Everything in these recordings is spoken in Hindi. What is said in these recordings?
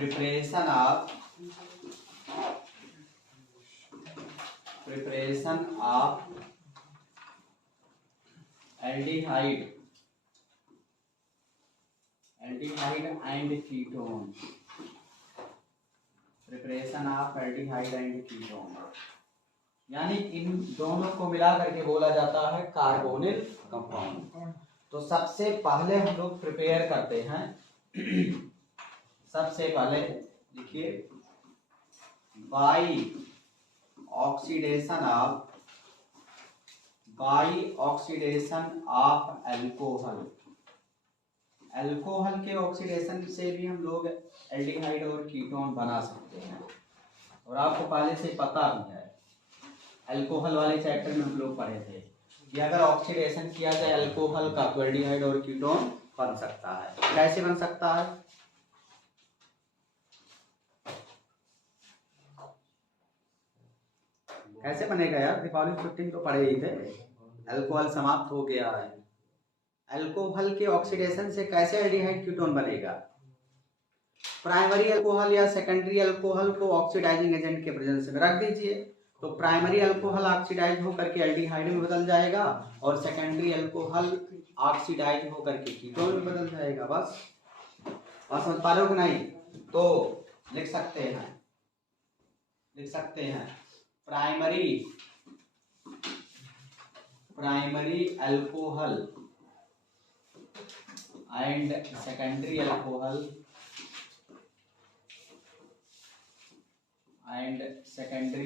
Preparation of aldehyde and ketone, preparation of aldehyde and ketone, यानी इन दोनों को मिला करके बोला जाता है कार्बोनिल कंपाउंड। तो सबसे पहले हम लोग प्रिपेयर करते हैं, सबसे पहले लिखिए by oxidation of alcohol. Alcohol के ऑक्सीडेशन से भी हम लोग एल्डिहाइड और कीटोन बना सकते हैं, और आपको पहले से पता भी है, एल्कोहल वाले चैप्टर में हम लोग पढ़े थे कि अगर ऑक्सीडेशन किया जाए एल्कोहल का तो एल्डिहाइड और कीटोन बन सकता है। कैसे बन सकता है? कैसे बनेगा यार? दीपावली छुट्टी तो पढ़े ही थे, अल्कोहल समाप्त हो गया है। अल्कोहल के ऑक्सीडेशन से कैसे एल्डिहाइड कीटोन बनेगा? प्राइमरी अल्कोहल या सेकेंडरी अल्कोहल को ऑक्सीडाइजिंग एजेंट के प्रेजेंस में रख दीजिए, तो प्राइमरी अल्कोहल ऑक्सीडाइज होकर के एल्डिहाइड में बदल जाएगा और सेकेंडरी अल्कोहल ऑक्सीडाइज होकर के कीटोन में बदल जाएगा। बस समझ पा रहे हो कि नहीं? तो लिख सकते हैं primary alcohol and secondary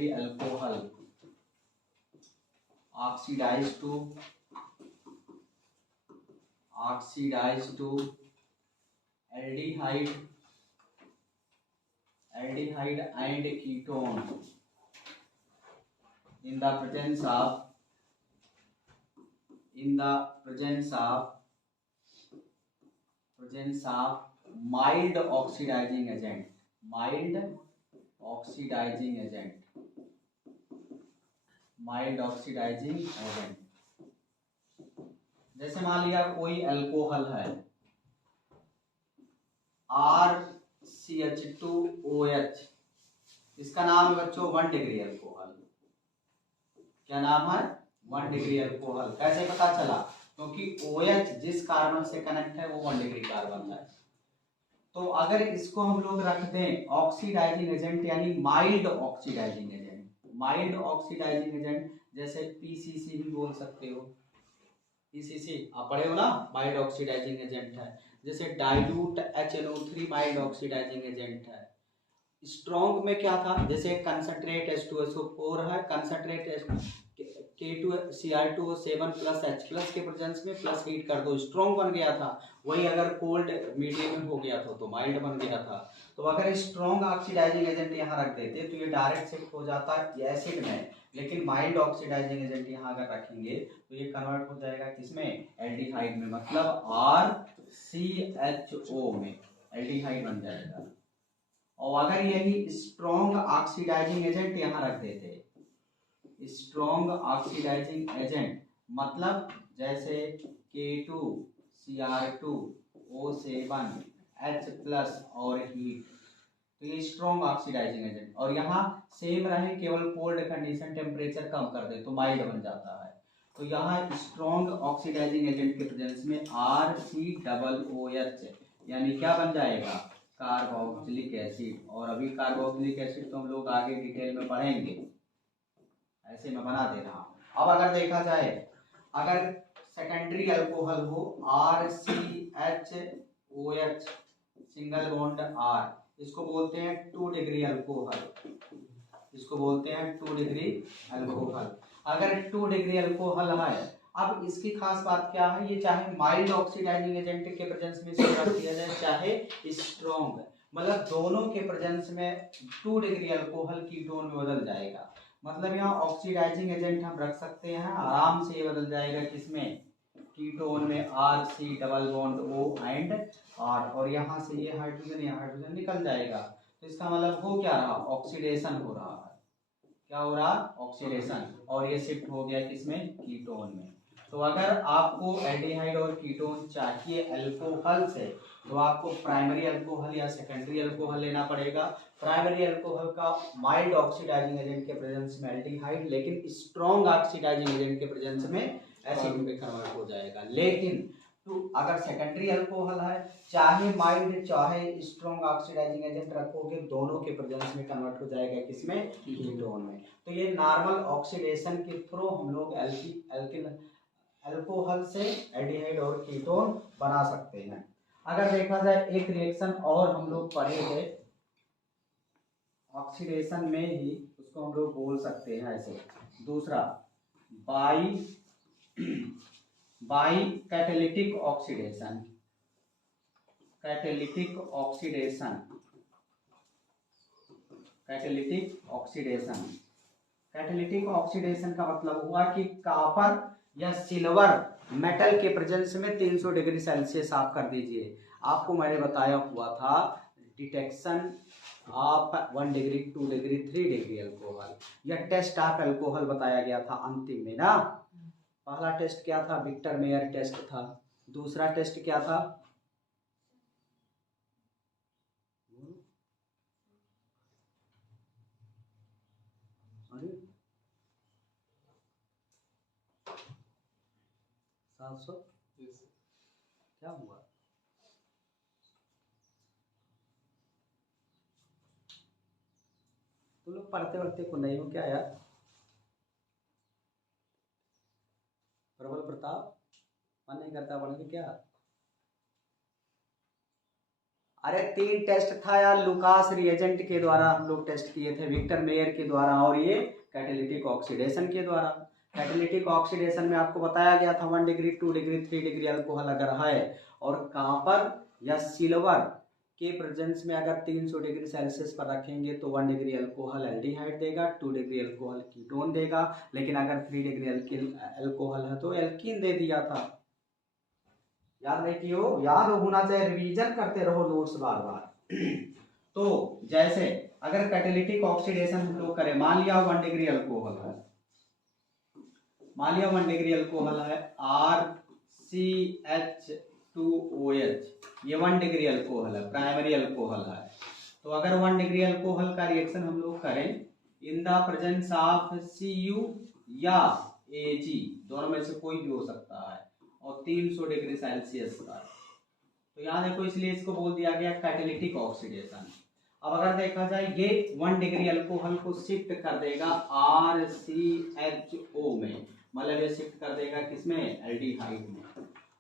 alcohol oxidize to aldehyde and ketone in the presence of mild oxidizing agent, जैसे मान लिया कोई अल्कोहल है RCH2OH, इसका नाम है बच्चों 1 डिग्री अल्कोहल। क्या नाम है? 1 डिग्री अल्कोहल। कैसे पता चला? क्योंकि OH जिस कार्बन से कनेक्ट है वो 1 डिग्री कार्बन है। तो अगर इसको हम लोग रख दें ऑक्सीडाइजिंग एजेंट, यानी माइल्ड ऑक्सीडाइजिंग एजेंट, जैसे PCC भी बोल सकते हो। PCC आप पढ़े हो ना, माइल्ड ऑक्सीडाइजिंग एजेंट है। जैसे dilute HNO3 mild oxidizing agent है। स्ट्रॉन्ग में क्या था? जैसे कंसंट्रेट H2SO4 है, कंसंट्रेट K2Cr2O7 प्लस H+ के प्रेजेंस में प्लस हीट कर दो, स्ट्रॉन्ग बन गया था। वही अगर कोल्ड मीडियम में हो गया तो माइल्ड बन गया था। तो अगर स्ट्रॉन्ग ऑक्सीडाइजिंग एजेंट यहाँ रख देते तो ये डायरेक्ट शिफ्ट हो जाता है एसिड में, लेकिन माइल्ड ऑक्सीडाइजिंग एजेंट यहाँ अगर रखेंगे तो ये कन्वर्ट हो जाएगा किसमें? एल्डिहाइड में, मतलब RCHO में एल्डिहाइड बन जाएगा। और अगर यही स्ट्रॉन्ग ऑक्सीडाइजिंग एजेंट यहाँ रख देते, स्ट्रॉन्ग ऑक्सीडाइजिंग एजेंट मतलब जैसे K2Cr2O7 H+ और हीट, तो ये स्ट्रॉन्ग ऑक्सीडाइजिंग एजेंट। और यहाँ सेम रहे, केवल कोल्ड कंडीशन, टेम्परेचर कम कर दे तो माइल्ड बन जाता है। तो यहाँ स्ट्रॉन्ग ऑक्सीडाइजिंग एजेंट के प्रेजेंस में RCOOH यानी क्या बन जाएगा? Carboxylic acid. और अभी कार्बोक्सिलिक एसिड तो हम लोग आगे डिटेल में पढ़ेंगे, ऐसे मैं बना दे रहा हूँ। अब अगर देखा जाए, अगर सेकेंडरी अल्कोहल हो RCHOH सिंगल बॉन्ड R, इसको बोलते हैं 2 डिग्री अल्कोहल, अगर 2 डिग्री अल्कोहल है, अब इसकी खास बात क्या है? ये चाहे माइल्ड ऑक्सीडाइजिंग एजेंट के प्रेजेंस में इसको रख दिया जाए, चाहे स्ट्रॉन्ग, मतलब दोनों के प्रेजेंस में 2 डिग्री अल्कोहल कीटोन में बदल जाएगा। मतलब यहाँ ऑक्सीडाइजिंग एजेंट हम रख सकते हैं, आराम से ये बदल जाएगा किसमें? कीटोन में, RC≡O एंड R, और यहाँ से ये हाइड्रोजन निकल जाएगा। तो इसका मतलब हो क्या रहा? ऑक्सीडेशन हो रहा है। क्या हो रहा? ऑक्सीडेशन। और ये शिफ्ट हो गया किसमें? कीटोन में। तो अगर आपको एल्डिहाइड और कीटोन चाहिए अल्कोहल से, तो आपको प्राइमरी अल्कोहल या सेकेंडरी अल्कोहल लेना पड़ेगा। प्राइमरी अल्कोहल का माइल्ड ऑक्सीडाइजिंग एजेंट के प्रेजेंस में एल्डिहाइड, लेकिन स्ट्रॉन्ग ऑक्सीडाइजिंग एजेंट के प्रेजेंस में एसिड में कन्वर्ट हो जाएगा। लेकिन तो अगर सेकेंडरी अल्कोहल है, चाहे माइल्ड चाहे स्ट्रॉन्ग ऑक्सीडाइजिंग एजेंट रखोगे, दोनों के प्रेजेंस में कन्वर्ट हो जाएगा किसमें, कीटोन में। तो ये नॉर्मल ऑक्सीडेशन के थ्रू हम लोग एल्किल अल्कोहल से एल्डिहाइड और कीटोन बना सकते हैं। अगर देखा जाए एक रिएक्शन और हम लोग पढ़े थे ऑक्सीडेशन में ही, उसको हम लोग बोल सकते हैं ऐसे, दूसरा by catalytic oxidation. Catalytic oxidation, catalytic oxidation, catalytic oxidation का मतलब हुआ कि कॉपर या सिल्वर मेटल के प्रेजेंस में 300 डिग्री सेल्सियस आप कर दीजिए। आपको मैंने बताया हुआ था detection of 1 degree 2 degree 3 degree alcohol, या टेस्ट ऑफ अल्कोहल बताया गया था अंतिम में ना। पहला टेस्ट क्या था, विक्टर मेयर टेस्ट था। दूसरा टेस्ट क्या था, क्या हुआ, तुम लोग पढ़ते वढ़ते को नहीं हो क्या यार। प्रबल प्रताप मन नहीं करता पढ़ने क्या। अरे 3 टेस्ट था यार, लुकास रिएजेंट के द्वारा हम लोग टेस्ट किए थे, विक्टर मेयर के द्वारा और ये कैटालिटिक ऑक्सीडेशन के द्वारा। कैटालिटिक ऑक्सीडेशन में आपको बताया गया था 1 डिग्री 2 डिग्री 3 डिग्री अल्कोहल अगर है और कॉपर या सिल्वर के प्रेजेंस में अगर 300 डिग्री सेल्सियस पर रखेंगे तो 1 डिग्री अल्कोहल एल्डिहाइड देगा, 2 डिग्री अल्कोहल कीटोन देगा। लेकिन अगर 3 डिग्री अल्कोहल है तो एल्कीन दे दिया था। याद नहीं किए हो, याद होना चाहिए, रिवीजन करते रहो नोट्स बार बार। तो जैसे अगर कैटालिटिक ऑक्सीडेशन हम लोग करें, मान लिया 1 डिग्री अल्कोहल है, मान लिया 1 डिग्री अल्कोहल है RCH2OH, ये 1 डिग्री अल्कोहल है, प्राइमरी अल्कोहल है। तो अगर 1 डिग्री अल्कोहल का रिएक्शन हम लोग करें in the presence of Cu या Ag, दोनों में से कोई भी हो सकता है, और 300 डिग्री सेल्सियस का, तो यहाँ देखो इसलिए इसको बोल दिया गया कैटालिटिक ऑक्सीडेशन। अब अगर देखा जाए ये 1 डिग्री अल्कोहल को शिफ्ट कर देगा RCHO में, मतलब ये शिफ्ट कर देगा किसमें, एल्डिहाइड में।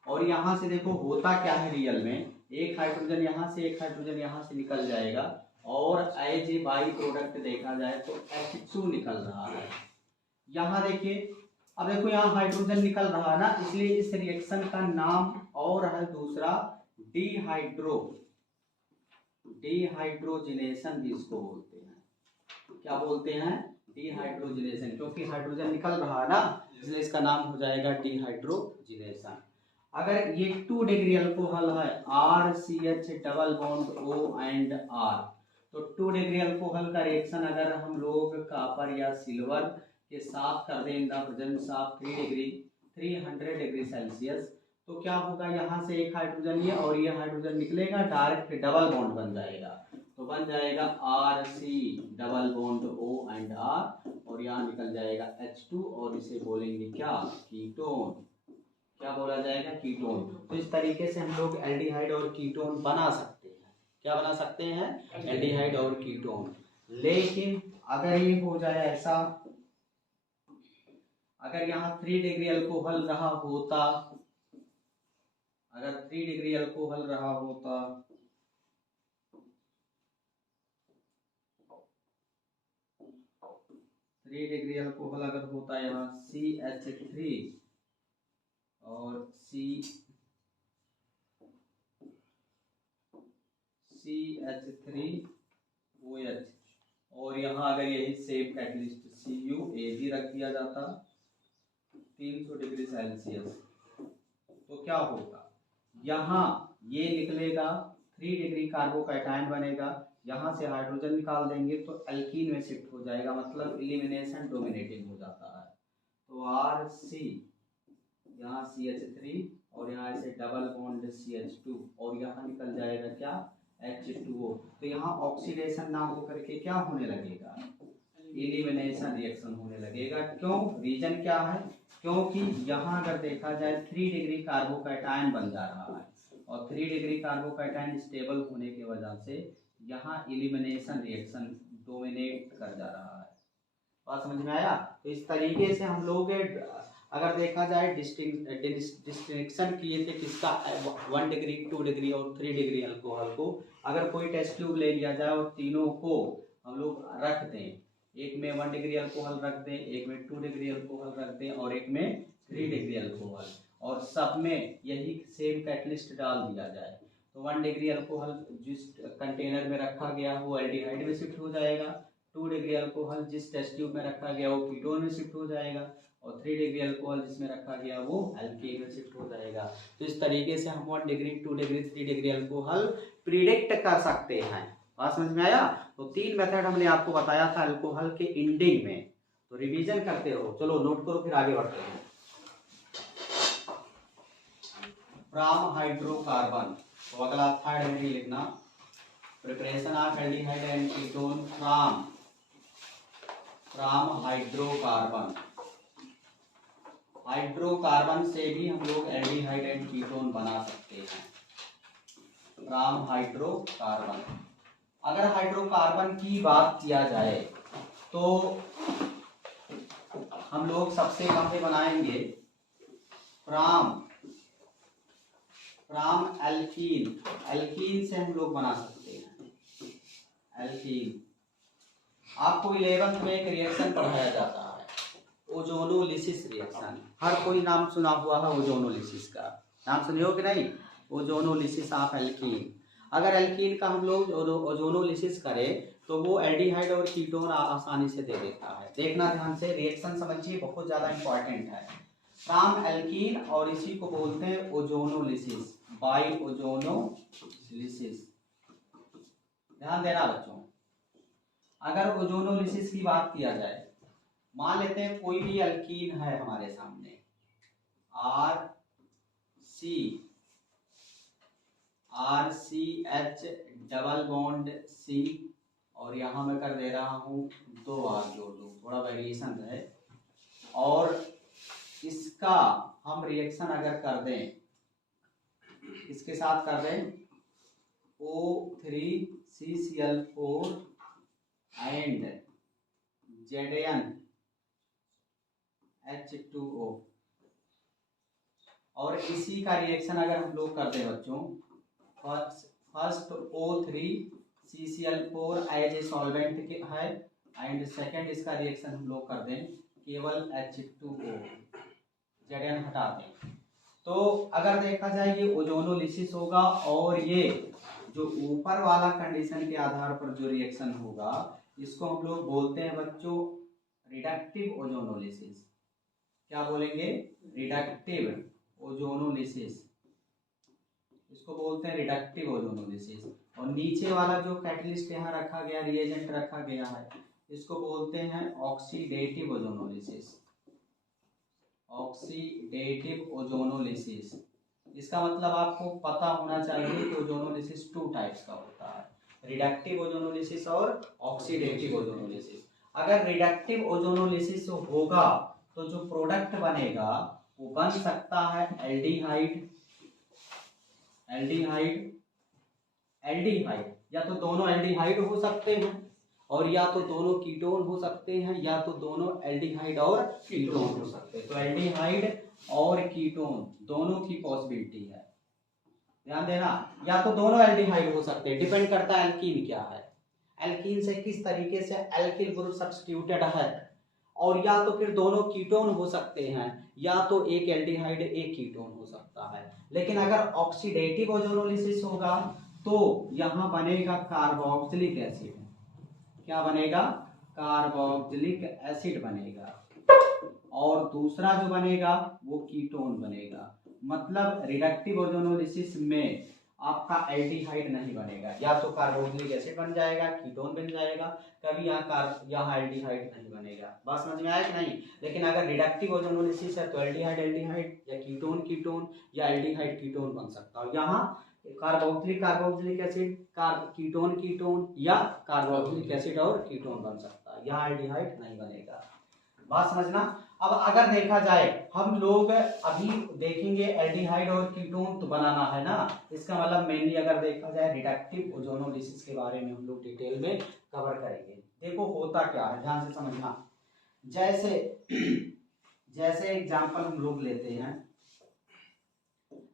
और यहाँ से देखो होता क्या है रियल में, एक हाइड्रोजन यहाँ से एक हाइड्रोजन यहाँ से निकल जाएगा, और एज ए बाई प्रोडक्ट देखा जाए तो H2 निकल रहा है। यहाँ देखिए, अब देखो यहाँ हाइड्रोजन निकल रहा है ना, इसलिए इस रिएक्शन का नाम और है दूसरा डिहाइड्रोजिनेशन भी इसको बोलते हैं। क्या बोलते हैं, डिहाइड्रोजिनेशन, क्योंकि हाइड्रोजन निकल रहा है ना, इसलिए इसका नाम हो जाएगा डिहाइड्रोजिनेशन। अगर ये 2 डिग्री अल्कोहल है RCH double bond O and R, तो 2 डिग्री अल्कोहल का रिएक्शन अगर हम लोग कॉपर या सिल्वर के साथ कर दें in the presence of 300 degree Celsius, तो क्या होगा, यहाँ से एक हाइड्रोजन ये और ये हाइड्रोजन निकलेगा, डायरेक्ट डबल बॉन्ड बन जाएगा। तो बन जाएगा RC double bond O and R, और यहाँ निकल जाएगा H2, और इसे बोलेंगे क्या, कीटोन। क्या बोला जाएगा, कीटोन। तो इस तरीके से हम लोग एल्डिहाइड और कीटोन बना सकते हैं। क्या बना सकते हैं, एल्डिहाइड और कीटोन। लेकिन अगर ये हो जाए ऐसा, अगर यहाँ 3 डिग्री अल्कोहल रहा होता, अगर 3 डिग्री अल्कोहल रहा होता, डिग्री अल्कोहल अगर होता यहाँ CH3 और CH3OH, और यहाँ अगर यही सेम कैटलिस्ट CuAg रख दिया जाता 300 डिग्री सेल्सियस, तो क्या होगा, यहाँ ये निकलेगा 3 डिग्री कार्बोकैटायन बनेगा, यहाँ से हाइड्रोजन निकाल देंगे तो एल्कीन में शिफ्ट हो जाएगा, मतलब एलिमिनेशन डोमिनेटिंग हो जाता है। तो RC यहाँ CH3 और यहाँ से डबल बॉन्ड CH2 और यहाँ निकल जाएगा क्या H2O। तो यहाँ ऑक्सीडेशन ना हो करके क्या होने लगेगा, एलिमिनेशन रिएक्शन होने लगेगा। क्यों, रीजन क्या है, क्योंकि यहाँ अगर देखा जाए 3 डिग्री कार्बोकैटायन बन जा रहा है और 3 डिग्री कार्बोकैटायन स्टेबल होने की वजह से यहाँ एलिमिनेशन रिएक्शन डोमिनेट कर जा रहा है। बात समझ में आया। तो इस तरीके से हम लोग अगर देखा जाए डिस्टिंक्शन किए थे किसका, 1 डिग्री 2 डिग्री और 3 डिग्री अल्कोहल को। अगर कोई टेस्ट ट्यूब ले लिया जाए और तीनों को हम लोग रख दें, एक में 1 डिग्री अल्कोहल रख दें, एक में 2 डिग्री अल्कोहल रख दें और एक में 3 डिग्री अल्कोहल, और सब में यही सेम कैटलिस्ट डाल दिया जाए, तो 1 डिग्री अल्कोहल जिस कंटेनर में रखा गया वो एल्डिहाइड में शिफ्ट हो जाएगा, 2 डिग्री अल्कोहल जिस टेस्ट ट्यूब में रखा गया वो कीटोन में शिफ्ट हो जाएगा, और 3 डिग्री अल्कोहल जिसमें रखा गया वो एल्कीन में शिफ्ट हो जाएगा। तो इस तरीके से हम 1 degree 2 degree 3 degree alcohol predict कर सकते हैं। बात समझ में आया। तो 3 मेथड हमने आपको बताया था अल्कोहल के इंडिंग में, तो रिवीजन करते रहो। चलो नोट करो, फिर आगे बढ़ते हैं। फ्रॉम हाइड्रोकार्बन, तो अगला थर्ड में लिखना, preparation of aldehyde and ketone from hydrocarbon. Hydrocarbon से भी हम लोग एल्डिहाइड एंड कीटोन बना सकते हैं, फ्रॉम हाइड्रोकार्बन। अगर हाइड्रोकार्बन की बात किया जाए तो हम लोग सबसे कम से बनाएंगे फ्रॉम एल्कीन। एल्कीन से हम लोग बना सकते हैं एल्कीन। आपको 11th में एक रिएक्शन पढ़ाया जाता है, ओजोनोलिसिस रिएक्शन। हर कोई नाम सुना हुआ है ओजोनोलिसिस का, नाम सुने हो कि नहीं, ओजोनोलिसिस ऑफ एल्कीन। अगर एल्कीन का हम लोग ओजोनोलिसिस करें तो वो एल्डिहाइड और कीटोन आसानी से दे देता है। देखना ध्यान से, रिएक्शन समझिए, बहुत ज़्यादा इंपॉर्टेंट है। फ्रॉम एल्कीन, और इसी को बोलते हैं ओजोनोलिसिस, बाय ओजोनोलिसिस। ध्यान देना बच्चों, अगर ओजोनोलिसिस की बात किया जाए, मान लेते हैं कोई भी एल्कीन है हमारे सामने, RCH डबल बॉन्ड C, और यहाँ मैं कर दे रहा हूँ 2R जोड़ दो, थोड़ा वेरिएशन है। और इसका हम रिएक्शन अगर कर दें, इसके साथ कर दें O3CCl4 एंड ZnH2O, और इसी का रिएक्शन अगर हम लोग करते हैं बच्चों, first O3CCl4 as a solvent के है, एंड सेकेंड इसका रिएक्शन हम लोग कर दें केवल H2O, Zn हटा दें। तो अगर देखा जाए ये ओजोनोलिसिस होगा, और ये जो ऊपर वाला कंडीशन के आधार पर जो रिएक्शन होगा इसको हम लोग बोलते हैं बच्चों रिडक्टिव ओजोनोलिसिस। क्या बोलेंगे, रिडक्टिव ओजोनोलिसिस, इसको बोलते हैं रिडक्टिव ओजोनोलिसिस। और नीचे वाला जो कैटलिस्ट यहाँ रखा गया, रिएजेंट रखा गया है, इसको बोलते हैं ऑक्सीडेटिव ओजोनोलिसिस, ऑक्सीडेटिव ओजोनोलिसिस। इसका मतलब आपको पता होना चाहिए कि ओजोनोलिसिस 2 टाइप्स का होता है, रिडक्टिव ओजोनोलिसिस और ऑक्सीडेटिव ओजोनोलिसिस। अगर रिडक्टिव ओजोनोलिसिस होगा तो जो प्रोडक्ट बनेगा वो बन सकता है एल्डिहाइड, या तो दोनों एल्डिहाइड हो सकते हैं, और या तो दोनों कीटोन हो सकते हैं, या तो दोनों एल्डिहाइड और कीटोन हो सकते हैं। तो एल्डिहाइड और कीटोन दोनों की पॉसिबिलिटी है, ध्यान देना। या तो दोनों एल्डिहाइड हो सकते हैं, डिपेंड करता है एल्कीन क्या है, एल्कीन से किस तरीके से एल्किल ग्रुप सब्स्टिट्यूटेड है, और या तो फिर दोनों कीटोन हो सकते हैं, या तो एक एल्डिहाइड एक कीटोन हो सकता है। लेकिन अगर ऑक्सीडेटिव ओजोनोलिसिस होगा तो यहाँ बनेगा कार्बोक्सिलिक एसिड। क्या बनेगा, कार्बोक्सिलिक एसिड बनेगा, और दूसरा जो बनेगा वो कीटोन बनेगा। मतलब रिडक्टिव ओजोनोलिसिस में आपका एल्डिहाइड नहीं बनेगा, या तो कार्बोक्सिलिक एसिड बन जाएगा, कीटोन बन जाएगा, कभी यहाँ एल्डिहाइड नहीं बनेगा। बात समझ में आया कि नहीं? लेकिन अगर रिडक्टिव ओजोनोलिसिस है तो एल्डिहाइड एल्डिहाइड या कीटोन कीटोन या एल्डिहाइड कीटोन बन सकता है। यहाँ कार्बोक्सिलिक एसिड कीटोन कीटोन या कार्बोक्सिलिक एसिड और कीटोन बन सकता है, यहाँ एल्डिहाइड नहीं बनेगा। बात समझना। अब अगर देखा जाए हम लोग अभी देखेंगे एल्डिहाइड और कीटोन तो बनाना है ना, इसका मतलब मेनली अगर देखा जाए रिडक्टिव ओजोनोलिसिस के बारे में हम लोग डिटेल में कवर करेंगे। देखो होता क्या है, ध्यान से समझना। जैसे एग्जांपल हम लोग लेते हैं,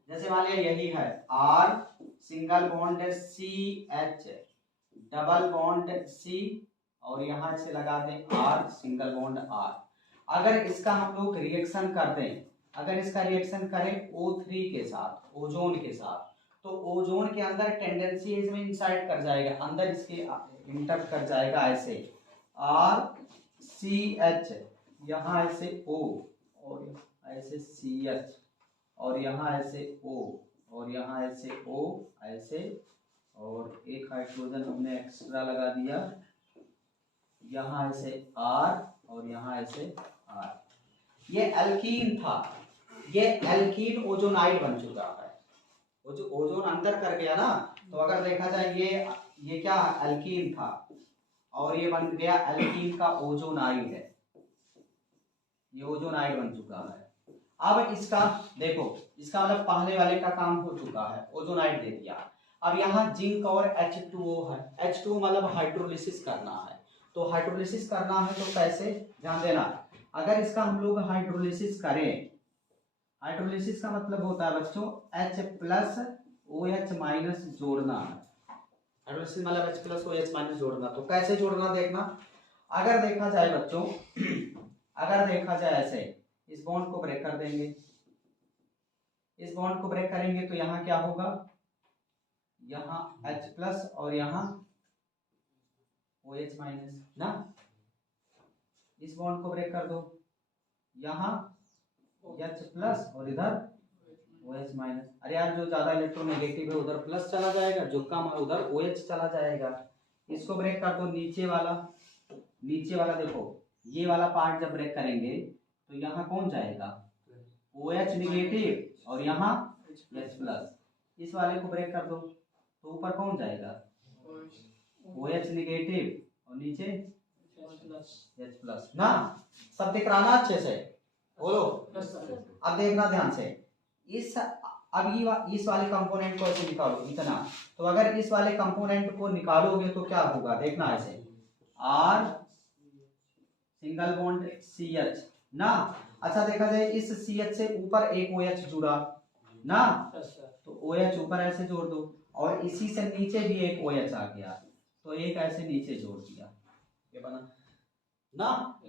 जैसे मान लिया यही है R single bond CH double bond C और यहां से लगा दें R सिंगल बॉन्ड R। अगर इसका हम लोग रिएक्शन कर दें, अगर इसका रिएक्शन करें O3 के साथ, ओजोन के साथ, तो ओजोन के अंदर टेंडेंसी इसमें इंसाइड कर जाएगा, अंदर इसके इंटर कर जाएगा ऐसे RCH, यहाँ ऐसे O और ऐसे CH और यहाँ ऐसे O और यहाँ ऐसे O ऐसे, और एक हाइड्रोजन हमने एक्स्ट्रा लगा दिया, यहाँ ऐसे R और यहाँ ऐसे R। ये एल्कीन था, ये एल्कीन ओजोनाइड बन चुका है। वो जो ओजोन अंदर कर गया ना, तो अगर देखा जाए ये क्या एल्कीन था और ये बन गया एल्कीन का ओजोनाइड है, ये ओजोनाइड बन चुका है। अब इसका देखो, इसका मतलब पहले वाले का काम हो चुका है, ओजोनाइड दे दिया। अब यहाँ जिंक और H2O है, H2O मतलब हाइड्रोलिसिस करना है, तो हाइड्रोलिसिस करना है तो कैसे, ध्यान देना। अगर इसका हम लोग हाइड्रोलिसिस करें, हाइड्रोलिसिस का मतलब होता है बच्चों H+OH- जोड़ना है। हाइड्रोलिसिस मतलब H+OH- जोड़ना, तो कैसे जोड़ना देखना। अगर देखा जाए बच्चों, अगर देखा जाए ऐसे, इस बॉन्ड को ब्रेक कर देंगे, इस बॉन्ड को ब्रेक करेंगे तो यहाँ क्या होगा, यहाँ H+ और यहाँ OH- ना, इस बॉन्ड को ब्रेक कर दो, यहाँ H+ और इधर OH-। अरे यार जो ज्यादा इलेक्ट्रोनेगेटिव है उधर प्लस चला जाएगा, जो कम है उधर OH चला जाएगा। इसको ब्रेक कर दो, नीचे वाला देखो, ये वाला पार्ट जब ब्रेक करेंगे तो यहाँ कौन जाएगा, OH नेगेटिव और यहाँ H+। इस वाले को ब्रेक कर दो तो ऊपर कौन जाएगा, OH नेगेटिव और नीचे H+, ना। सब दिख रहा ना अच्छे से, बोलो। अब देखना ध्यान से, इस वाले कंपोनेंट को ऐसे निकालो इतना, तो अगर इस वाले कंपोनेंट को निकालोगे तो क्या होगा देखना, ऐसे R सिंगल बॉन्ड CH ना। अच्छा देखा जाए इस CH से ऊपर एक OH जुड़ा ना, तो OH ऊपर ऐसे जोड़ दो, और इसी से नीचे भी एक OH आ गया तो एक ऐसे नीचे जोड़ दिया, ये बना ना।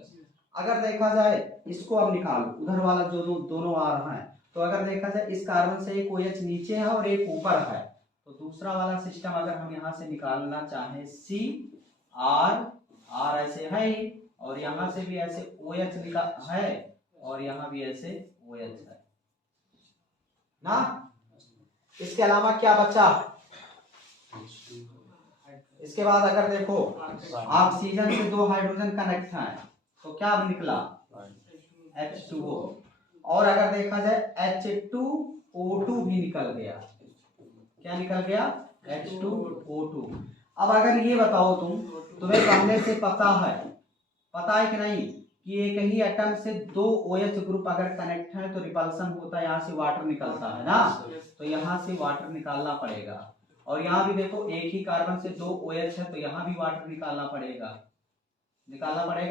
अगर देखा जाए इसको अब निकालो, उधर वाला जो दोनों आ रहा है, तो अगर देखा जाए इस कार्बन से एक OH नीचे है और एक ऊपर है, तो दूसरा वाला सिस्टम अगर हम यहाँ से निकालना चाहें R ऐसे है ही, और यहाँ से भी ऐसे OH निकाल है और यहाँ भी ऐसे OH है ना। इसके अलावा क्या बचा, इसके बाद अगर देखो ऑक्सीजन से 2 हाइड्रोजन कनेक्ट है तो क्या निकला H2O, और अगर देखा जाए H2O2 भी निकल गया, क्या निकल गया H2O2। अब अगर ये बताओ तुम्हें पहले से पता है कि नहीं कि एक ही एटम से 2 OH ग्रुप अगर कनेक्ट है तो रिपल्सन होता है, यहाँ से वाटर निकलता है ना, तो यहाँ से वाटर निकालना पड़ेगा। और यहाँ भी देखो एक ही कार्बन से 2 OH है तो यहाँ भी वाटर निकालना पड़ेगा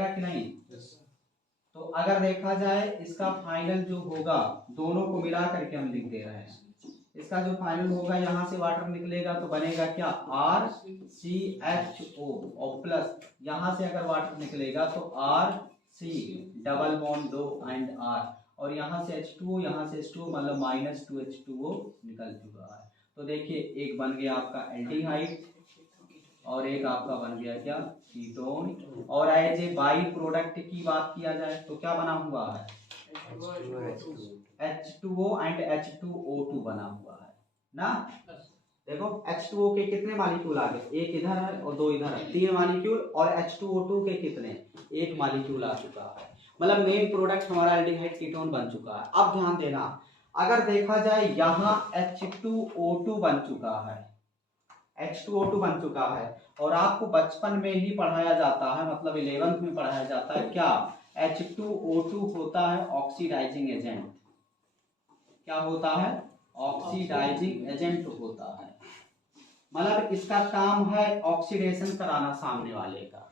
कि नहीं। तो अगर देखा जाए इसका फाइनल जो होगा, दोनों को मिला करके हम लिख दे रहे हैं, इसका जो फाइनल होगा यहाँ से वाटर निकलेगा तो बनेगा क्या RCHO, और प्लस यहाँ से अगर वाटर निकलेगा तो RC double bond 2 and R, और यहाँ से H2O, यहाँ से H2O मतलब -2H2O निकल चुका है। तो देखिए एक बन गया आपका एल्डिहाइड और एक आपका बन गया क्या कीटोन, और एज ए बाई प्रोडक्ट की बात किया जाए तो क्या बना हुआ है H2O एंड H2O2 बना हुआ है ना। देखो H2O के कितने मॉलिक्यूल आ गए, एक इधर है और दो इधर है, 3 मॉलिक्यूल, और H2O2 के कितने, एक मॉलिक्यूल आ चुका है। मतलब मेन प्रोडक्ट हमारा एल्डिहाइड कीटोन बन चुका है। अब ध्यान देना, अगर देखा जाए यहाँ H2O2 बन चुका है, H2O2 बन चुका है, और आपको बचपन में ही पढ़ाया जाता है, मतलब 11th में पढ़ाया जाता है क्या, H2O2 होता है ऑक्सीडाइजिंग एजेंट। क्या होता है, ऑक्सीडाइजिंग एजेंट होता है। मतलब इसका काम है ऑक्सीडेशन कराना सामने वाले का।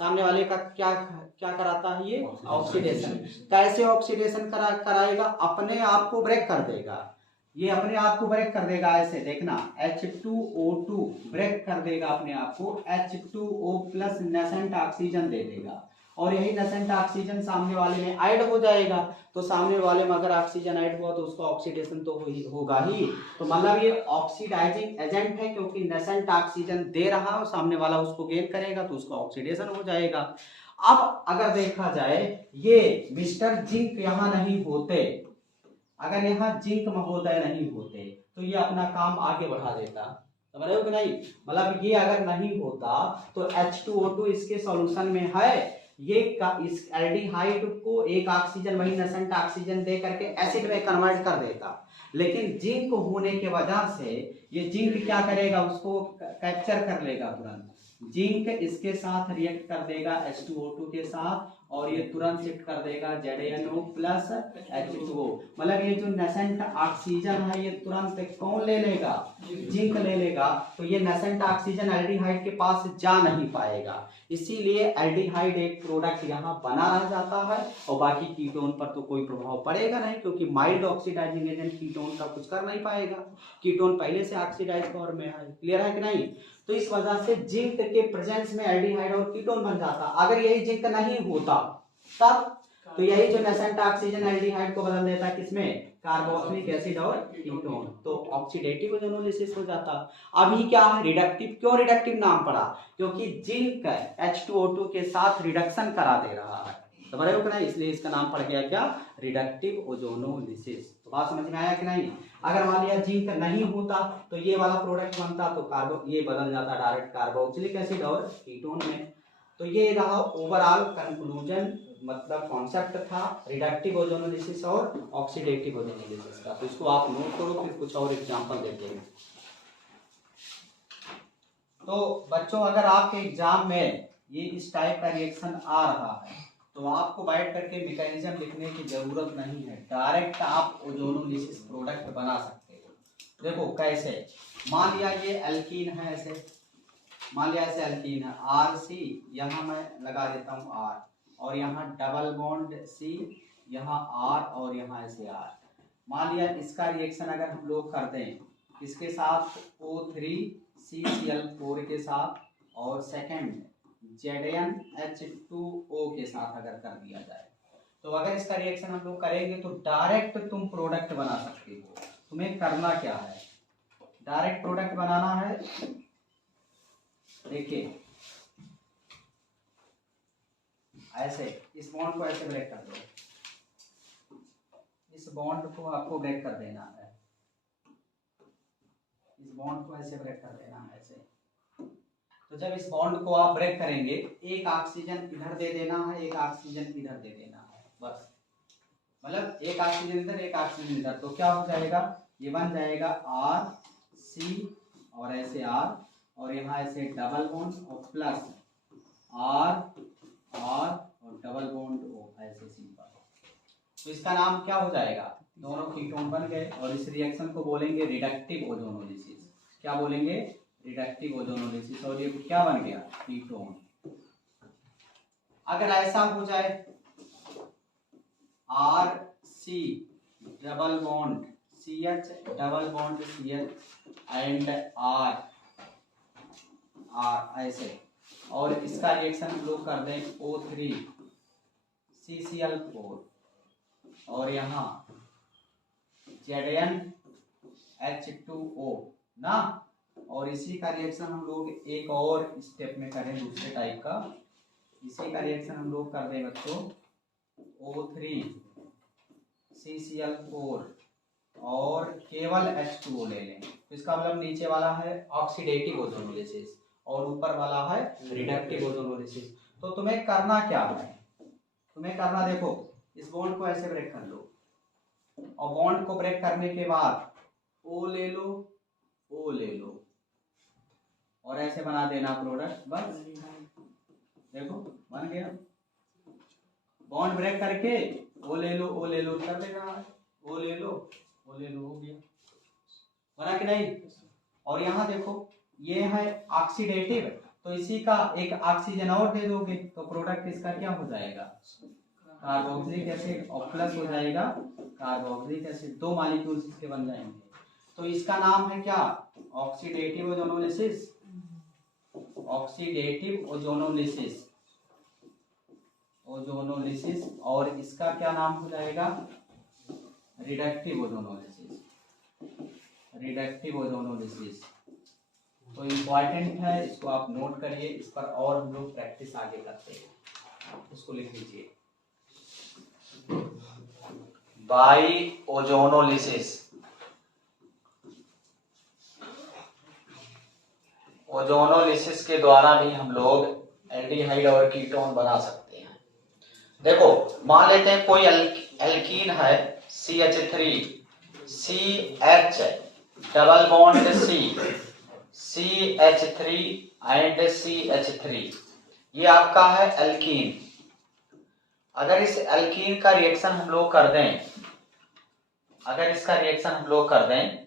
सामने वाले का क्या क्या कराता है ये, ऑक्सीडेशन। कैसे ऑक्सीडेशन कराएगा, अपने आप को ब्रेक कर देगा, ये अपने आप को ब्रेक कर देगा। ऐसे देखना, H2O2 ब्रेक कर देगा अपने आप को, H2O प्लस नेसेंट ऑक्सीजन दे देगा, और यही नेसेंट ऑक्सीजन सामने वाले में ऐड हो जाएगा। तो सामने वाले में अगर ऑक्सीजन ऐड हुआ तो उसका ऑक्सीडेशन तो होगा ही। तो मतलब ये ऑक्सीडाइजिंग एजेंट है, क्योंकि नेसेंट ऑक्सीजन दे रहा है और सामने वाला उसको गेन करेगा तो उसका ऑक्सीडेशन हो जाएगा। अब अगर देखा जाए ये मिस्टर जिंक यहाँ नहीं होते, अगर यहाँ जिंक महोदय नहीं होते तो ये अपना काम आगे बढ़ा देता, समझ रहे हो कि नहीं। मतलब ये अगर नहीं होता तो H2O2 इसके सॉल्यूशन में है, ये इस एल्डिहाइड को एक ऑक्सीजन वही नेसेंट ऑक्सीजन दे करके एसिड में कन्वर्ट कर देता, लेकिन जिंक होने के वजह से ये जिंक क्या करेगा, उसको कैप्चर कर लेगा तुरंत। जिंक इसके साथ रिएक्ट कर देगा H2O2 के साथ, और ये तुरंत शिफ्ट कर देगा ZnO प्लस H2O। मतलब ये जो नेसेंट ऑक्सीजन है ये तुरंत कौन ले लेगा, जिंक ले लेगा। तो ये नेसेंट ऑक्सीजन एल्डिहाइड के पास जा नहीं पाएगा, इसीलिए एल्डिहाइड एक प्रोडक्ट यहाँ बना रह जाता है, और बाकी कीटोन पर तो कोई प्रभाव पड़ेगा नहीं, क्योंकि माइल्ड ऑक्सीडाइजिंग एजेंट कीटोन का कुछ कर नहीं पाएगा, कीटोन पहले से ऑक्सीडाइज फॉर्म में है। क्लियर है कि नहीं। तो इस वजह से जिंक के प्रेजेंस में एल्डिहाइड और कीटोन बन जाता। अगर यही जिंक नहीं होता तब तो यही जो नेसेंट ऑक्सीजन एल्डिहाइड को बदल देता किसमें, कार्बोक्सिलिक एसिड और कीटोन, तो ऑक्सीडेटिव ओजोनोलिसिस हो जाता। अभी क्या है, रिडक्टिव। क्यों रिडक्टिव नाम पड़ा, क्योंकि जिंक H2O2 के साथ रिडक्शन करा दे रहा है, समझ रहे हो कि नहीं, इसलिए इसका नाम पड़ गया क्या, रिडक्टिव ओजोनोलिसिस। तो बात समझ में आया कि नहीं। अगर मान लिया जिंक नहीं होता तो ये वाला प्रोडक्ट बनता, तो ये बदल जाता डायरेक्ट कार्बोक्सिलिक एसिड और कीटोन में। तो ये रहा ओवरऑल कंक्लूजन, मतलब कॉन्सेप्ट था रिडक्टिव ओजोनोलिसिस और ऑक्सीडेटिव ओजोनोलिसिस का। तो इसको आप नोट करो, फिर कुछ और एग्जांपल देते हैं। तो बच्चों अगर आपके एग्जाम में ये इस टाइप का रिएक्शन आ रहा है तो आपको बैठ करके मैकेनिज्म लिखने की जरूरत नहीं है, डायरेक्ट आप ओजोनोलिसिस प्रोडक्ट बना सकते हो। देखो कैसे, मान लिया ये एल्कीन है, ऐसे मान लिया ऐसे एल्कीन है RC, यहाँ मैं लगा देता हूँ R, और यहाँ डबल बॉन्ड C, यहाँ R और यहाँ ऐसे R। मान लिया इसका रिएक्शन अगर हम लोग करते हैं इसके साथ O3CCl4 के साथ, और सेकंड ZnH2O के साथ अगर कर दिया जाए, तो अगर इसका रिएक्शन हम लोग करेंगे तो डायरेक्ट तुम प्रोडक्ट बना सकते हो। तुम्हें करना क्या है, डायरेक्ट प्रोडक्ट बनाना है। देखिए ऐसे इस बॉन्ड को ऐसे ब्रेक कर दो, इस बॉन्ड को आपको ब्रेक कर देना है, इस बॉन्ड को ऐसे ब्रेक कर देना है ऐसे। तो जब इस बॉन्ड को आप ब्रेक करेंगे, एक ऑक्सीजन इधर दे देना है, एक ऑक्सीजन इधर दे देना है, बस। मतलब एक ऑक्सीजन इधर, एक ऑक्सीजन इधर, तो क्या हो जाएगा, ये बन जाएगा RC और ऐसे R, और यहाँ ऐसे डबल बॉन्ड और प्लस R और डबल बॉन्ड O, ऐसे सिंपल। तो इसका नाम क्या हो जाएगा, दोनों कीटोन बन गए, और इस रिएक्शन को बोलेंगे रिडक्टिव ओजोनोलिसिस। क्या बोलेंगे, रिडक्टिव ओजोनोलिसिस, और ये क्या बन गया, कीटोन। अगर ऐसा हो जाए RC double bond CH double bond CH and R ऐसे, और इसका रिएक्शन हम लोग कर दें O3CCl4 और यहाँ ZnH2O ना, और इसी का रिएक्शन हम लोग एक और स्टेप में करें दूसरे टाइप का। इसी का रिएक्शन हम लोग कर दें बच्चों O3CCl4 और केवल H2O ले लें, तो इसका मतलब नीचे वाला है ऑक्सीडेटिव ओजोनोलिसिस और ऊपर वाला है रिडक्टिव ओजोनोलिसिस। तो तुम्हें करना क्या है, तुम्हें करना देखो, इस बॉन्ड को ऐसे ब्रेक कर लो और बॉन्ड को ब्रेक करने के बाद O ले लो, O ले लो और ऐसे बना देना प्रोडक्ट, बस देखो बन गया। बॉन्ड ब्रेक करके O ले लो, O ले लो कर देना, O ले लो, O ले लो, हो गया, बना कि नहीं। और यहाँ देखो ये है ऑक्सीडेटिव, तो इसी का एक ऑक्सीजन और दे दोगे तो प्रोडक्ट इसका क्या हो जाएगा, कार्बोक्सिलिक एसिड और प्लस हो जाएगा कार्बोक्सिलिक एसिड, 2 मॉलिक्यूल्स इसके बन जाएंगे। तो इसका नाम है क्या, oxidative ozonolysis, oxidative ozonolysis, ozonolysis. और इसका क्या नाम हो जाएगा, रिडक्टिव ओजोनोलिसिस, रिडक्टिव ओजोनोलिसिस। तो इम्पॉर्टेंट है, इसको आप नोट करिए, इस पर और हम लोग प्रैक्टिस आगे करते हैं, उसको लिख लीजिए। बाई ओजोनोलिसिस, ओजोनोलिसिस के द्वारा भी हम लोग एल्डिहाइड और कीटोन बना सकते हैं। देखो मान लेते हैं कोई एल्कीन है CH3, CH double bond C, CH3 and CH3, ये आपका है एल्कीन। अगर इस एल्कीन का रिएक्शन हम लोग कर दें, अगर इसका रिएक्शन हम लोग कर दें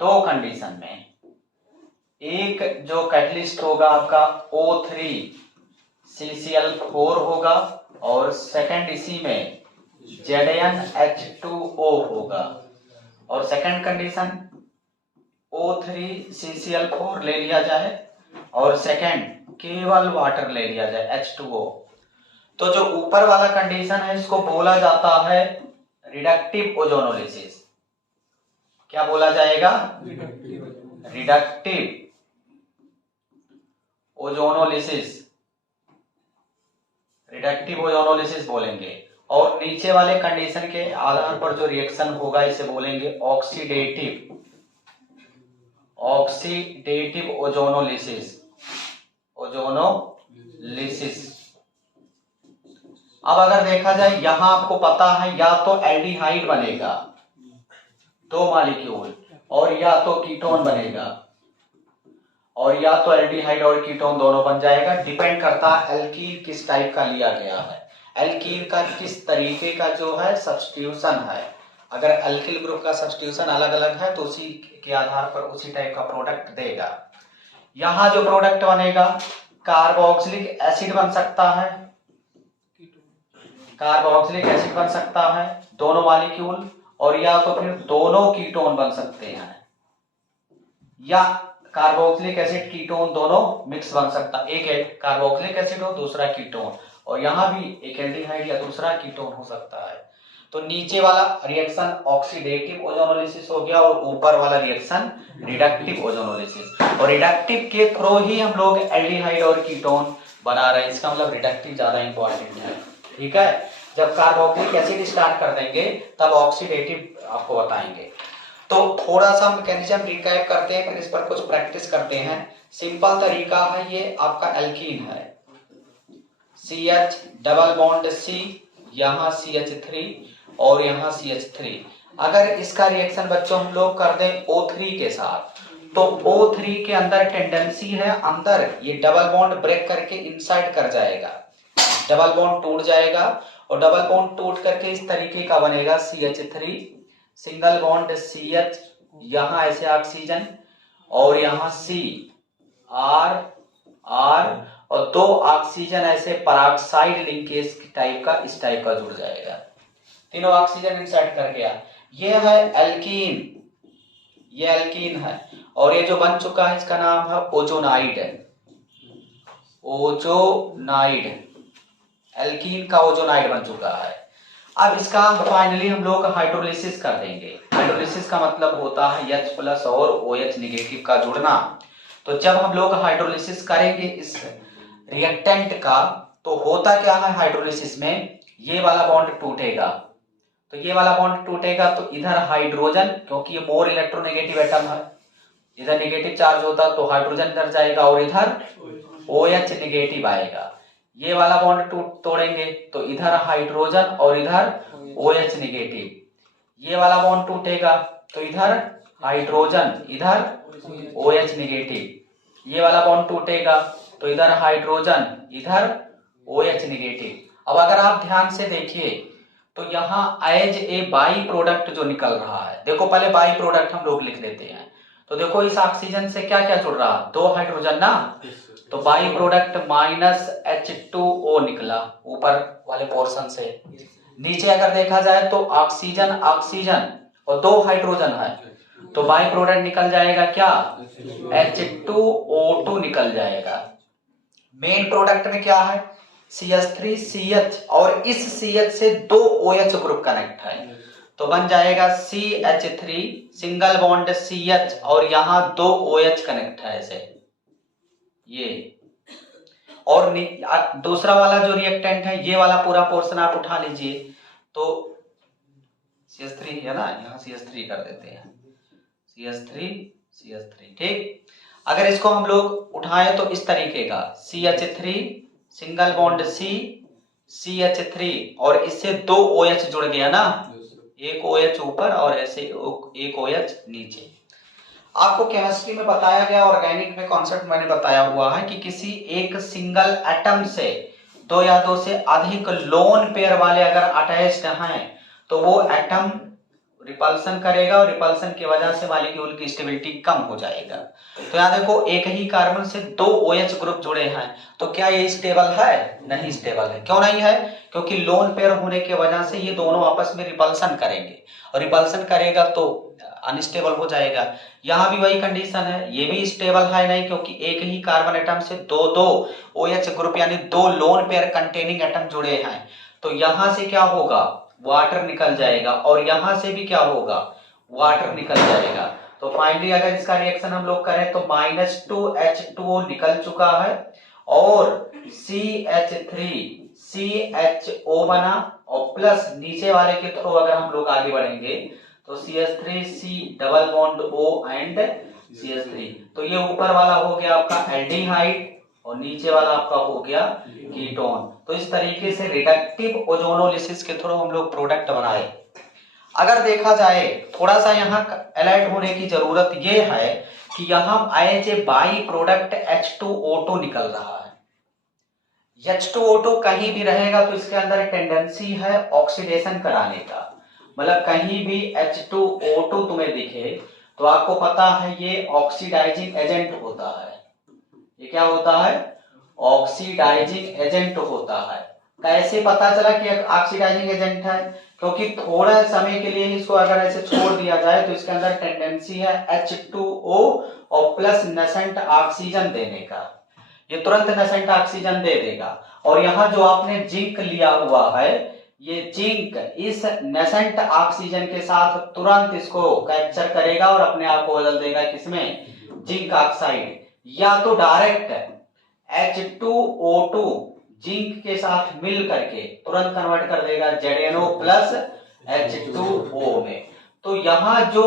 2 कंडीशन में, एक जो कैटलिस्ट होगा आपका O3 CCl4 होगा और सेकंड इसी में ZnH2O होगा। और सेकंड कंडीशन O3 CCl4 ले लिया जाए और सेकंड केवल वाटर ले लिया जाए H2O। तो जो ऊपर वाला कंडीशन है इसको बोला जाता है रिडक्टिव ओजोनोलिसिस। क्या बोला जाएगा, रिडक्टिव ओजोनोलिसिस, रिडक्टिव ओजोनोलिसिस बोलेंगे। और नीचे वाले कंडीशन के आधार पर जो रिएक्शन होगा इसे बोलेंगे ऑक्सीडेटिव, ऑक्सीडेटिव ओजोनोलिसिस, ओजोनोलिसिस। अब अगर देखा जाए यहां आपको पता है या तो एल्डिहाइड बनेगा 2 मॉलिक्यूल और या तो कीटोन बनेगा, और या तो एल्डिहाइड और कीटोन दोनों बन जाएगा। डिपेंड करता है एल्कीन किस टाइप का लिया गया है, एल्कीन का किस तरीके का जो है सब्स्टिट्यूशन है। अगर एल्किल ग्रुप का सब्स्टिट्यूशन अलग अलग है तो उसी के आधार पर उसी टाइप का प्रोडक्ट देगा। यहां जो प्रोडक्ट बनेगा कार्बोक्सिलिक एसिड बन सकता है, कार्बोक्सिलिक एसिड बन सकता है दोनों मॉलिक्यूल, और या तो फिर दोनों कीटोन बन सकते हैं, या कार्बोक्सिलिक एसिड कीटोन दोनों मिक्स बन सकता है, एक कार्बोक्सिलिक एसिड हो दूसरा कीटोन, और यहां भी एक एल्डिहाइड या दूसरा कीटोन हो सकता है। तो नीचे वाला रिएक्शन ऑक्सीडेटिव ओजोनोलिसिस हो गया और ऊपर वाला रिएक्शन रिडक्टिव ओजोनोलिसिस। और रिडक्टिव के थ्रू ही हम लोग एल्डिहाइड और कीटोन बना रहे हैं, इसका मतलब रिडक्टिव ज्यादा इंपॉर्टेंट है। ठीक है, जब कार्बोक्सिलिक एसिड स्टार्ट कर देंगे तब ऑक्सीडेटिव आपको बताएंगे। तो थोड़ा सा मैकेनिज्म रिकैप करते हैं, फिर इस पर कुछ प्रैक्टिस करते हैं। सिंपल तरीका है, ये आपका एल्कीन है CH डबल बॉन्ड C, यहाँ CH3 और यहाँ CH3। अगर इसका रिएक्शन बच्चों हम लोग कर दें O3 के साथ, तो O3 के अंदर टेंडेंसी है अंदर ये डबल बॉन्ड ब्रेक करके इनसाइड कर जाएगा, डबल बॉन्ड टूट जाएगा और डबल बॉन्ड टूट करके इस तरीके का बनेगा CH3 सिंगल बॉन्ड CH, यहाँ ऐसे ऑक्सीजन और यहाँ C R और 2 ऑक्सीजन ऐसे पराक्साइड लिंकेज टाइप का इस टाइप का जुड़ जाएगा, तीनों ऑक्सीजन इनसाइड कर गया। ये है एल्कीन, ये एल्कीन है, और ये जो बन चुका है इसका नाम है ओजोनाइड, ओजोनाइड, एल्कीन का ओजोनाइड बन चुका है। अब इसका फाइनली हम लोग हाइड्रोलिसिस कर देंगे। हाइड्रोलिसिस का मतलब होता है H+ और OH नेगेटिव का जुड़ना। तो जब हम लोग हाइड्रोलिसिस करेंगे इस रिएक्टेंट का, तो होता क्या है हाइड्रोलिसिस में, ये वाला बॉन्ड टूटेगा, तो ये वाला बॉन्ड टूटेगा तो इधर हाइड्रोजन, क्योंकि ये मोर इलेक्ट्रोनेगेटिव एटम है, इधर नेगेटिव चार्ज होता तो हाइड्रोजन इधर जाएगा और इधर OH नेगेटिव आएगा। ये वाला बॉन्ड तोड़ेंगे तो इधर हाइड्रोजन और इधर OH नेगेटिव। ये वाला बॉन्ड टूटेगा तो इधर हाइड्रोजन इधर OH नेगेटिव। ये वाला बॉन्ड टूटेगा तो इधर हाइड्रोजन इधर OH नेगेटिव। अब अगर आप ध्यान से देखिए तो यहाँ एज ए बाई प्रोडक्ट जो निकल रहा है, देखो पहले बाई प्रोडक्ट हम लोग लिख लेते हैं। तो देखो इस ऑक्सीजन से क्या क्या जुड़ रहा, 2 हाइड्रोजन ना, तो बाई प्रोडक्ट -H2O निकला ऊपर वाले पोर्शन से। नीचे अगर देखा जाए तो ऑक्सीजन ऑक्सीजन और 2 हाइड्रोजन है, तो बाई प्रोडक्ट निकल जाएगा क्या, H2O2 निकल जाएगा। मेन प्रोडक्ट में क्या है, CH3CH, और इस CH से 2 OH ग्रुप कनेक्ट है, तो बन जाएगा CH3 सिंगल बॉन्ड CH और यहाँ 2 OH कनेक्ट है ऐसे ये। और दूसरा वाला जो रिएक्टेंट है, ये वाला पूरा पोर्शन आप उठा लीजिए, तो CH3 है ना, यहाँ CH3 कर देते हैं, CH3 ठीक। अगर इसको हम लोग उठाएं तो इस तरीके का CH3 सिंगल बॉन्ड CH3 और इससे 2 OH जुड़ गया ना, एक OH ऊपर और ऐसे एक OH नीचे। आपको केमिस्ट्री में बताया गया, ऑर्गेनिक में कॉन्सेप्ट मैंने बताया हुआ है कि किसी एक सिंगल एटम से 2 या 2 से अधिक लोन पेयर वाले अगर अटैच्ड हैं तो वो एटम रिपल्सन करेगा और रिपल्सन की वजह से मॉलिक्यूल की स्टेबिलिटी कम हो जाएगा। तो यहाँ देखो एक ही कार्बन से 2 OH ग्रुप जुड़े हैं, तो क्या ये स्टेबल है, नहीं स्टेबल है। क्यों नहीं है, क्योंकि लोन पेयर होने की वजह से ये दोनों आपस में रिपल्सन करेंगे और रिपल्सन करेगा तो अनस्टेबल हो जाएगा। यहाँ भी वही कंडीशन है, ये भी स्टेबल है नहीं, क्योंकि एक ही कार्बन एटम से 2 OH ग्रुप यानी 2 लोन पेयर कंटेनिंग एटम जुड़े हैं, तो यहाँ से क्या होगा, वाटर निकल जाएगा और यहां से भी क्या होगा, वाटर निकल जाएगा। तो फाइनली अगर इसका रिएक्शन हम लोग करें तो -2H2O निकल चुका है और CH3CHO बना और प्लस नीचे वाले के थ्रू अगर हम लोग आगे बढ़ेंगे तो CH3C double bond O and CH3, तो ये ऊपर वाला हो गया आपका एल्डिहाइड और नीचे वाला आपका हो गया कीटोन। तो इस तरीके से रिडक्टिव ओजोनोलिसिस के थ्रू हम लोग प्रोडक्ट बनाए। अगर देखा जाए थोड़ा सा यहाँ अलर्ट होने की जरूरत ये है कि यहाँ as a by product H2O2 निकल रहा है। H2O2 कहीं भी रहेगा तो इसके अंदर टेंडेंसी है ऑक्सीडेशन कराने का, मतलब कहीं भी H2O2 तुम्हें दिखे तो आपको पता है ये ऑक्सीडाइजिंग एजेंट होता है। ये क्या होता है, ऑक्सीडाइजिंग एजेंट होता है। कैसे पता चला कि ऑक्सीडाइजिंग एजेंट है, क्योंकि थोड़ा समय के लिए इसको अगर ऐसे छोड़ दिया जाए तो इसके अंदर टेंडेंसी है H2O और प्लस नेसेंट ऑक्सीजन देने का, ये तुरंत नेसेंट ऑक्सीजन दे देगा। और यहाँ जो आपने जिंक लिया हुआ है, ये जिंक इस नेसेंट ऑक्सीजन के साथ तुरंत इसको कैप्चर करेगा और अपने आप को बदल देगा किसमें, जिंक ऑक्साइड, या तो डायरेक्ट H2O2 जिंक के साथ मिल करके तुरंत कन्वर्ट कर देगा ZnO प्लस H2O में। तो यहाँ जो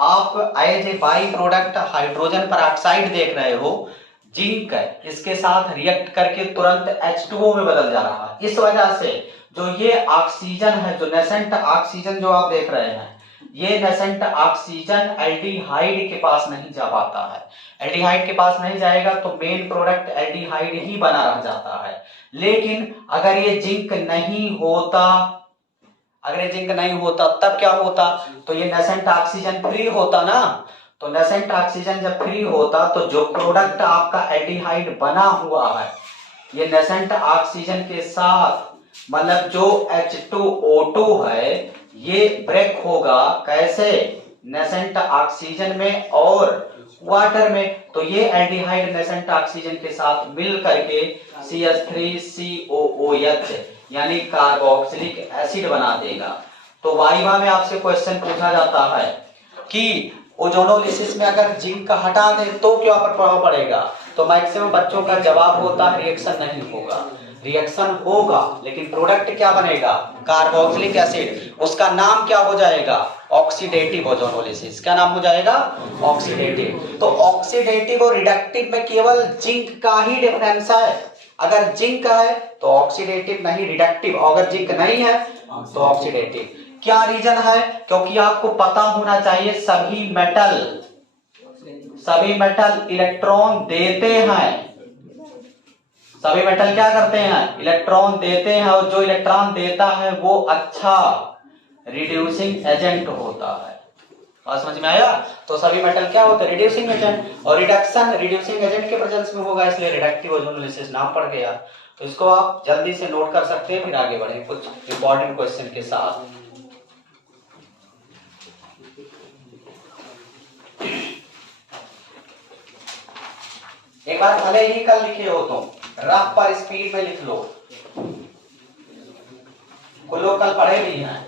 आप as a by product hydrogen peroxide देख रहे हो, जिंक इसके साथ रिएक्ट करके तुरंत H2O में बदल जा रहा है। इस वजह से जो ये ऑक्सीजन है, जो नेसेंट ऑक्सीजन जो आप देख रहे हैं, ये नेसेंट ऑक्सीजन एल्डिहाइड के पास नहीं जा पाता है। एल्डिहाइड के पास नहीं जाएगा तो मेन प्रोडक्ट एल्डिहाइड ही बना रह जाता है। लेकिन अगर ये जिंक नहीं होता, अगर ये जिंक नहीं होता तब क्या होता, तो ये नेसेंट ऑक्सीजन फ्री होता ना। तो नेसेंट ऑक्सीजन जब फ्री होता तो जो प्रोडक्ट आपका एल्डिहाइड बना हुआ है, ये नेसेंट ऑक्सीजन के साथ मतलब जो H2O2 है ये ब्रेक होगा, कैसे, नेसेंट ऑक्सीजन में और वाटर में। तो ये एल्डिहाइड नेसेंट ऑक्सीजन के साथ मिल करके CH3COOH यानी कार्बोक्सिलिक एसिड बना देगा। तो वाइवा में आपसे क्वेश्चन पूछा जाता है कि ओजोनोलिसिस में अगर जिंक हटा दे तो क्या प्रभाव पड़ेगा, तो मैक्सिमम बच्चों का जवाब होता है रिएक्शन नहीं होगा। रिएक्शन होगा, लेकिन प्रोडक्ट क्या बनेगा, कार्बोक्सिलिक एसिड। उसका नाम क्या हो जाएगा, ऑक्सीडेटिव ओजोनोलिसिस। क्या नाम हो जाएगा, ऑक्सीडेटिव। तो ऑक्सीडेटिव और रिडक्टिव में केवल जिंक का ही डिफरेंस है। अगर जिंक है तो ऑक्सीडेटिव नहीं रिडक्टिव, अगर जिंक नहीं है तो ऑक्सीडेटिव। क्या रीजन है, क्योंकि आपको पता होना चाहिए सभी मेटल इलेक्ट्रॉन देते हैं। सभी मेटल क्या करते हैं, इलेक्ट्रॉन देते हैं, और जो इलेक्ट्रॉन देता है वो अच्छा रिड्यूसिंग एजेंट होता है। बात समझ में आया। तो सभी मेटल क्या होते हैं, रिड्यूसिंग एजेंट, और रिडक्शन रिड्यूसिंग एजेंट के प्रेजेंस में होगा, इसलिए रिडक्टिव ओजोनोलिसिस नाम पड़ गया। तो इसको आप जल्दी से नोट कर सकते हैं, फिर आगे बढ़े कुछ इंपॉर्टेंट क्वेश्चन के साथ। एक बार भले ही कल लिखे हो तुम, रफ पर स्पीड में लिख लो, लोग कल पढ़े भी हैं,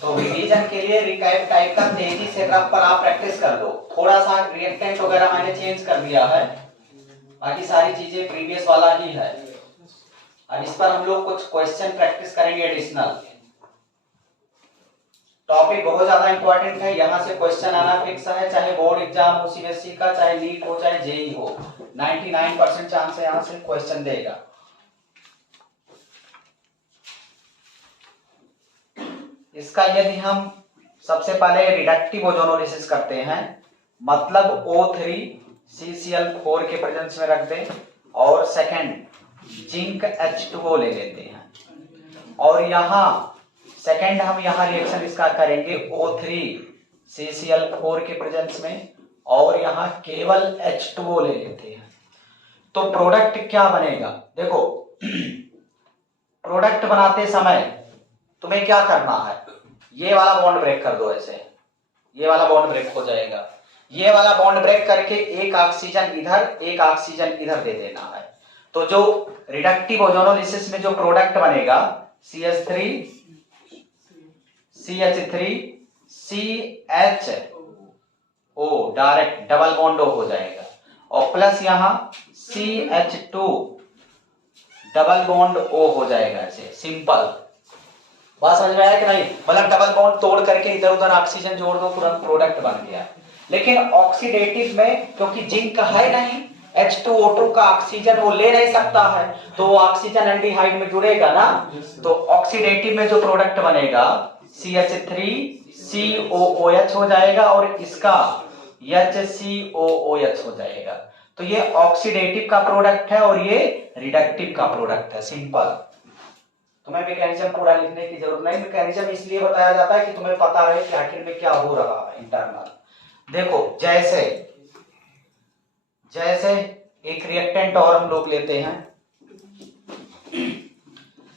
तो रिवीजन के लिए रिकैप टाइप का तेजी से रफ पर आप प्रैक्टिस कर दो। थोड़ा सा रिएक्टेंट वगैरह मैंने चेंज कर दिया है, बाकी सारी चीजें प्रीवियस वाला ही है। अब इस पर हम लोग कुछ क्वेश्चन प्रैक्टिस करेंगे एडिशनल। टॉपिक बहुत ज्यादा इंपॉर्टेंट है, यहाँ से क्वेश्चन आना फिक्स है, चाहे बोर्ड एग्जाम हो सीबीएसई का, चाहे नीट हो, चाहे जेई हो, 99% चांस है यहाँ से क्वेश्चन देगा। इसका यदि हम सबसे पहले रिडक्टिव ओजोनोलिसिस करते हैं, मतलब O3 CCl4 के प्रेजेंस में रख दें, और सेकंड जिंक H2O ले लेते हैं, और यहाँ सेकंड हम यहाँ रिएक्शन इसका करेंगे O3 CCl4 के प्रेजेंस में, और यहाँ केवल H2O ले लेते हैं। तो प्रोडक्ट क्या बनेगा, देखो प्रोडक्ट बनाते समय तुम्हें क्या करना है, ये वाला बॉन्ड ब्रेक कर दो, ऐसे ये वाला बॉन्ड ब्रेक हो जाएगा। ये वाला बॉन्ड ब्रेक करके एक ऑक्सीजन इधर एक ऑक्सीजन इधर दे देना है। तो जो रिडक्टिव ओजोनोलिसिस में जो प्रोडक्ट बनेगा CH3 CH3 CHO direct double bond हो जाएगा, और प्लस यहाँ CH2 डबल बॉन्ड O हो जाएगा, ऐसे सिंपल। बात समझ में आया कि नहीं, मतलब डबल बॉन्ड तोड़ करके इधर उधर ऑक्सीजन जोड़ दो, तुरंत प्रोडक्ट बन गया। लेकिन ऑक्सीडेटिव में क्योंकि जिंक है नहीं, H2O2 का ऑक्सीजन वो ले नहीं सकता है, तो वो ऑक्सीजन एल्डिहाइड में जुड़ेगा ना। तो ऑक्सीडेटिव में जो प्रोडक्ट बनेगा CH3COOH हो जाएगा, और इसका HCOOH हो जाएगा। तो ये ऑक्सीडेटिव का प्रोडक्ट है और ये रिडक्टिव का प्रोडक्ट है, सिंपल। तुम्हें मैकेनिज्म पूरा लिखने की जरूरत नहीं, मैकेनिज्म इसलिए बताया जाता है कि तुम्हें पता रहे कि आखिर में क्या हो रहा है इंटरनल। देखो जैसे एक रिएक्टेंट और हम लोग लेते हैं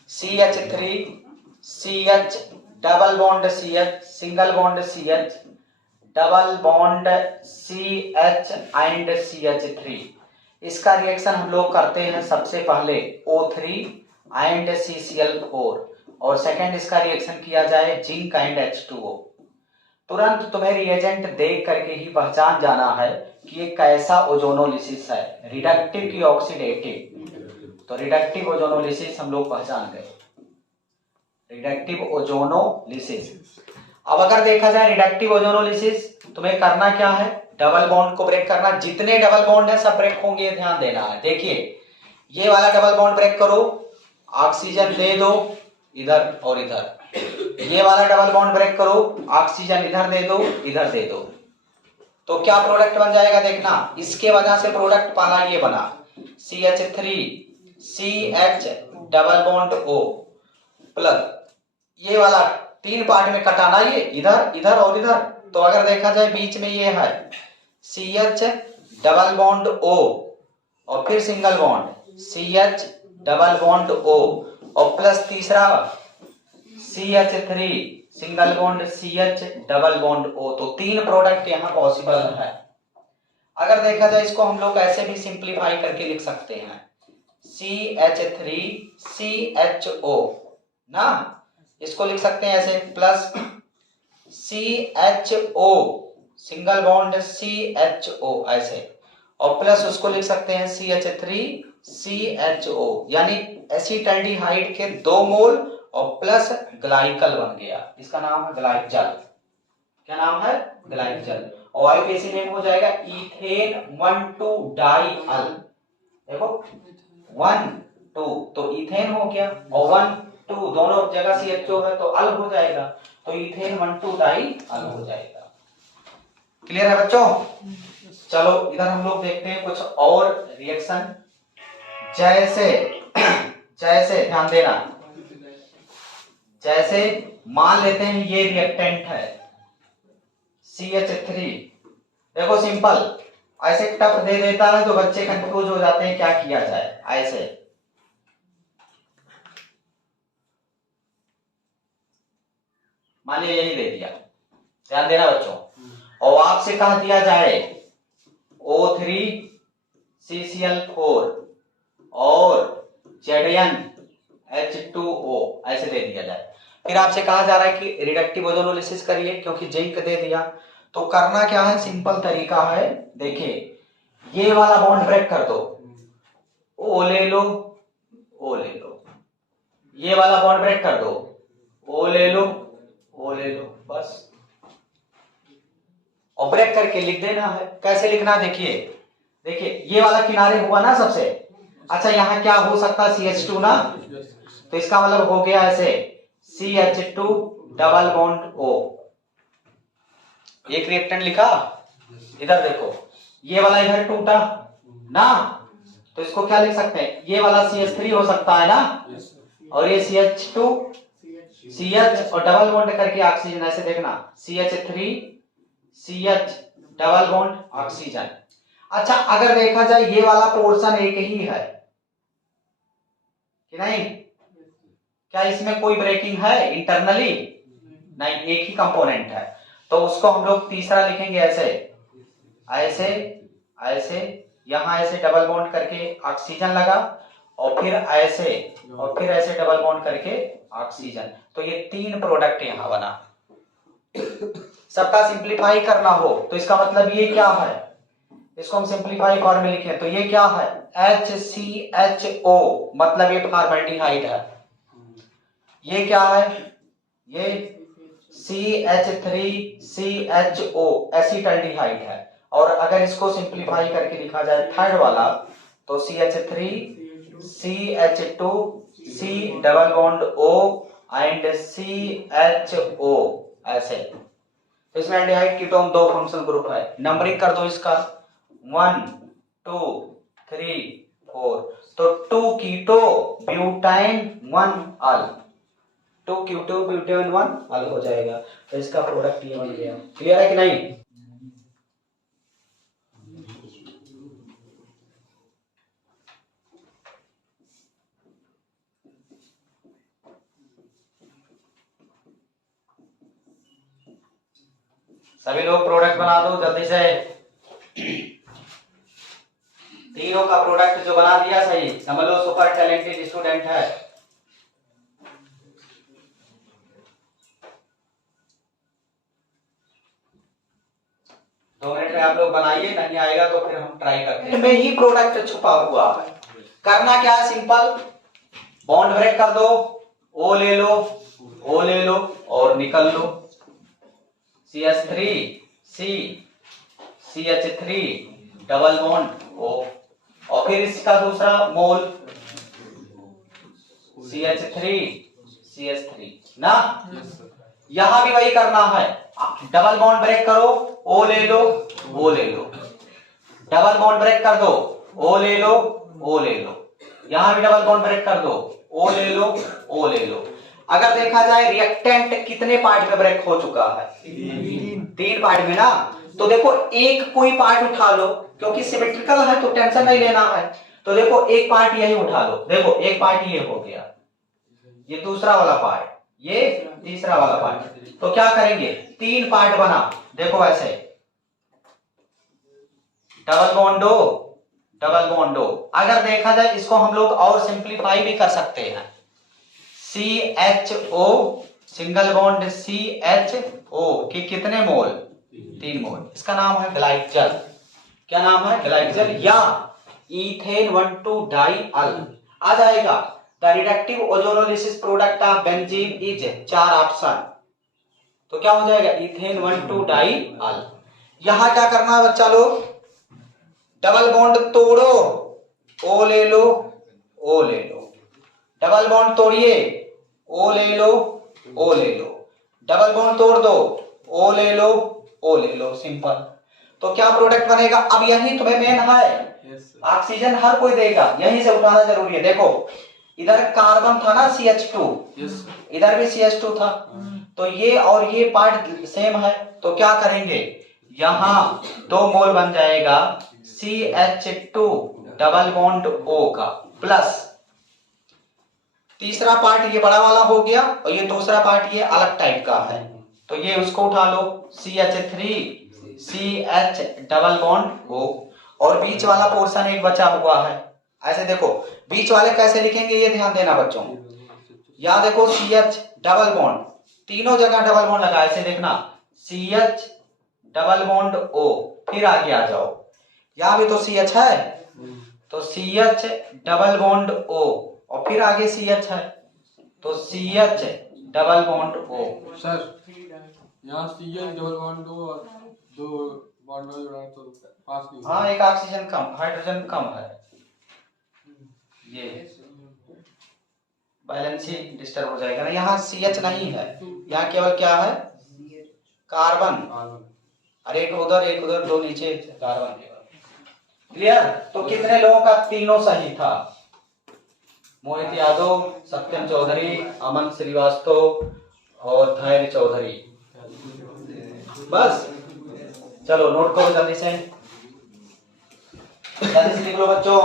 CH3 CH double bond CH single bond CH double bond CH and CH3। इसका रिएक्शन हम लोग करते हैं सबसे पहले O3 एंड CCl4, और सेकंड इसका रिएक्शन किया जाए जिंक एंड H2O। तुरंत तुम्हें रिएजेंट देख करके ही पहचान जाना है कि ये कैसा ओजोनोलिसिस है, रिडक्टिव की ऑक्सीडेटिव। तो रिडक्टिव ओजोनोलिसिस हम लोग पहचान गए, रिडक्टिव ओजोनोलिसिस। अब अगर देखा जाए रिडक्टिव ओजोनोलिसिस, तुम्हें करना क्या है, डबल बॉन्ड को ब्रेक करना। जितने डबल बॉन्ड है सब ब्रेक होंगे, ध्यान देना है। देखिए ये वाला डबल बॉन्ड ब्रेक करो, ऑक्सीजन दे दो इधर और इधर। ये वाला डबल बॉन्ड ब्रेक करो, ऑक्सीजन इधर दे दो इधर दे दो। तो क्या प्रोडक्ट बन जाएगा, देखना। इसके वजह से प्रोडक्ट पहला ये बना CH3 CH double bond O plus ये वाला तीन पार्ट में कटाना, ये इधर इधर और इधर। तो अगर देखा जाए बीच में ये है CH डबल बॉन्ड O, और फिर single bond CH double bond O, और प्लस तीसरा CH3 single bond CH double bond O। तो तीन प्रोडक्ट यहाँ पॉसिबल है। अगर देखा जाए इसको हम लोग ऐसे भी सिंप्लीफाई करके लिख सकते हैं CH3 CHO ना, इसको लिख सकते हैं ऐसे, plus CHO single bond CHO ऐसे, और प्लस उसको लिख सकते हैं CH3 CHO, यानी एसिटाल्डिहाइड के 2 मोल और प्लस ग्लाइकल बन गया, इसका नाम है ग्लाइकल। क्या नाम है? ग्लाइकल। और आईपीएसी नेम हो जाएगा इथेन 1,2-डाइअल। देखो 1,2 तो इथेन हो गया, और 1,2 दोनों जगह CHO है तो अल हो जाएगा, तो इथेन 1,2-डाइअल हो जाएगा। क्लियर है बच्चों? चलो इधर हम लोग देखते हैं कुछ और रिएक्शन। जैसे जैसे ध्यान देना, जैसे मान लेते हैं ये रिएक्टेंट है CH3। देखो सिंपल, ऐसे टप दे देता है तो बच्चे कंफ्यूज हो जाते हैं क्या किया जाए। ऐसे मान लिया यही दे दिया, ध्यान देना बच्चों, और आपसे कहा दिया जाए O3 CCl4 और ZnH2O ऐसे दे दिया जाए। फिर आपसे कहा जा रहा है कि रिडक्टिव ओजोनोलिसिस करिए, क्योंकि जिंक दे दिया। तो करना क्या है, सिंपल तरीका है। देखिए ये वाला बॉन्ड ब्रेक कर दो, O ले लो, O ले लो। ये वाला बॉन्ड ब्रेक कर दो, O ले लो, O ले लो, बस। और ब्रेक करके लिख देना है। कैसे लिखना, देखिए देखिए ये वाला किनारे हुआ ना सबसे। अच्छा यहाँ क्या हो सकता है, CH2 ना, तो इसका मतलब हो गया ऐसे CH2 डबल बॉन्ड O। एक रिएक्टेंट लिखा, इधर देखो ये वाला इधर टूटा ना, तो इसको क्या लिख सकते हैं, ये वाला CH3 हो सकता है ना, और ये CH2 CH और डबल बॉन्ड करके ऑक्सीजन, ऐसे देखना CH3 CH double bond oxygen. अच्छा अगर देखा जाए ये वाला पोर्शन एक ही है कि नहीं, क्या इसमें कोई ब्रेकिंग है इंटरनली? नहीं, एक ही कंपोनेंट है, तो उसको हम लोग तीसरा लिखेंगे ऐसे ऐसे ऐसे, यहां ऐसे डबल बॉन्ड करके ऑक्सीजन लगा, और फिर ऐसे और फिर ऐसे डबल बॉन्ड करके ऑक्सीजन, तो ये 3 प्रोडक्ट यहां बना। सबका सिंप्लीफाई करना हो तो इसका मतलब ये क्या है, इसको हम सिंप्लीफाई फॉर्म में लिखें तो ये क्या है, HCHO, मतलब ये फॉर्मल्डिहाइड है। ये क्या है, ये CH3CHO एसिटाल्डिहाइड है। और अगर इसको सिंप्लीफाई करके लिखा जाए थर्ड वाला, तो CH3CH2C double bond O and CHO ऐसे। तो इसमें एल्डिहाइड कीटोन 2 फंक्शनल ग्रुप है। नंबरिंग कर दो इसका 1 2 3 4, तो 2 कीटो ब्यूटाइन 1 अल, 2 कीटो ब्यूटाइन 1 अल हो जाएगा। तो इसका प्रोडक्ट ये बन गया। क्लियर है कि नहीं? सभी लोग प्रोडक्ट बना दो जल्दी से। तीनों का प्रोडक्ट जो बना दिया सही, समझ लो सुपर टैलेंटेड स्टूडेंट है। दो मिनट में आप लोग बनाइए, नहीं आएगा तो फिर हम ट्राई करते हैं। में ही प्रोडक्ट छुपा हुआ है। करना क्या है, सिंपल बॉन्ड ब्रेक कर दो, O ले लो, O ले लो और निकल लो। CH3C CH3 double bond O, और फिर इसका दूसरा मोल CH3 CH3 ना, यहां भी वही करना है। डबल बॉन्ड ब्रेक करो, O ले लो, O ले लो, डबल बॉन्ड ब्रेक कर दो, O ले लो, O ले लो, यहां भी डबल बॉन्ड ब्रेक कर दो, O ले लो, O ले लो। अगर देखा जाए रिएक्टेंट कितने पार्ट में ब्रेक हो चुका है, 3 पार्ट में ना, तो देखो एक कोई पार्ट उठा लो, क्योंकि सिमेट्रिकल है तो टेंशन नहीं लेना है। तो देखो एक पार्ट यही उठा लो, देखो एक पार्ट ये हो गया, ये दूसरा वाला पार्ट, ये तीसरा वाला पार्ट। तो क्या करेंगे, 3 पार्ट बना, देखो ऐसे डबल बॉन्डो डबल बॉन्डो। अगर देखा जाए इसको हम लोग और सिंप्लीफाई भी कर सकते हैं, CHO सिंगल बॉन्ड CHO के कितने मोल, 3 मोल, इसका नाम है ग्लाइकल। क्या नाम है, ग्लाइकल। या इथेन 1,2 डाई अल आ जाएगा। The reductive ozonolysis product of benzene is 4 option. तो क्या हो जाएगा इथेन 1,2 डाई अल। यहां क्या करना है बच्चा लोग, डबल बॉन्ड तोड़ो, ओ ले लो, ओ ले लो, डबल बॉन्ड तोड़िए, ओ ले लो, ओ ले लो, डबल बॉन्ड तोड़ दो, ओ ले लो, ओ ले लो, सिंपल। तो क्या प्रोडक्ट बनेगा, अब यही तुम्हें मेन है। ऑक्सीजन हर कोई देगा, यहीं से उठाना जरूरी है। देखो इधर कार्बन था ना CH2, इधर भी CH2 था, तो ये और ये पार्ट सेम है, तो क्या करेंगे यहां 2 मोल बन जाएगा CH2 डबल बॉन्ड O का, प्लस तीसरा पार्ट ये बड़ा वाला हो गया, और ये दूसरा पार्ट ये अलग टाइप का है, तो ये उसको उठा लो CH3 CH double bond O, और बीच वाला पोर्शन एक बचा हुआ है। ऐसे देखो बीच वाले कैसे लिखेंगे ये ध्यान देना बच्चों। यहां देखो CH डबल बॉन्ड, तीनों जगह डबल बॉन्ड लगा, ऐसे देखना CH डबल बॉन्ड O, फिर आगे आ जाओ, यहां भी तो CH है, तो CH डबल बॉन्ड O, और फिर आगे CH है, तो CH double bond O। Sir यहाँ CH डबल बॉन्ड दो और दो बॉन्ड में जोड़ा तो पास नहीं हाँ एक ऑक्सीजन कम, हाइड्रोजन कम है, ये बैलेंस ही डिस्टर्ब हो जाएगा ना। यहाँ CH नहीं है, यहाँ केवल क्या है कार्बन, और एक उधर 2 नीचे कार्बन केवल। क्लियर। तो कितने लोगों का तीनों सही था, मोहित यादव, सत्यम चौधरी, अमन श्रीवास्तव और धैर्य चौधरी। बस चलो नोट करो जल्दी से लिख लो बच्चों।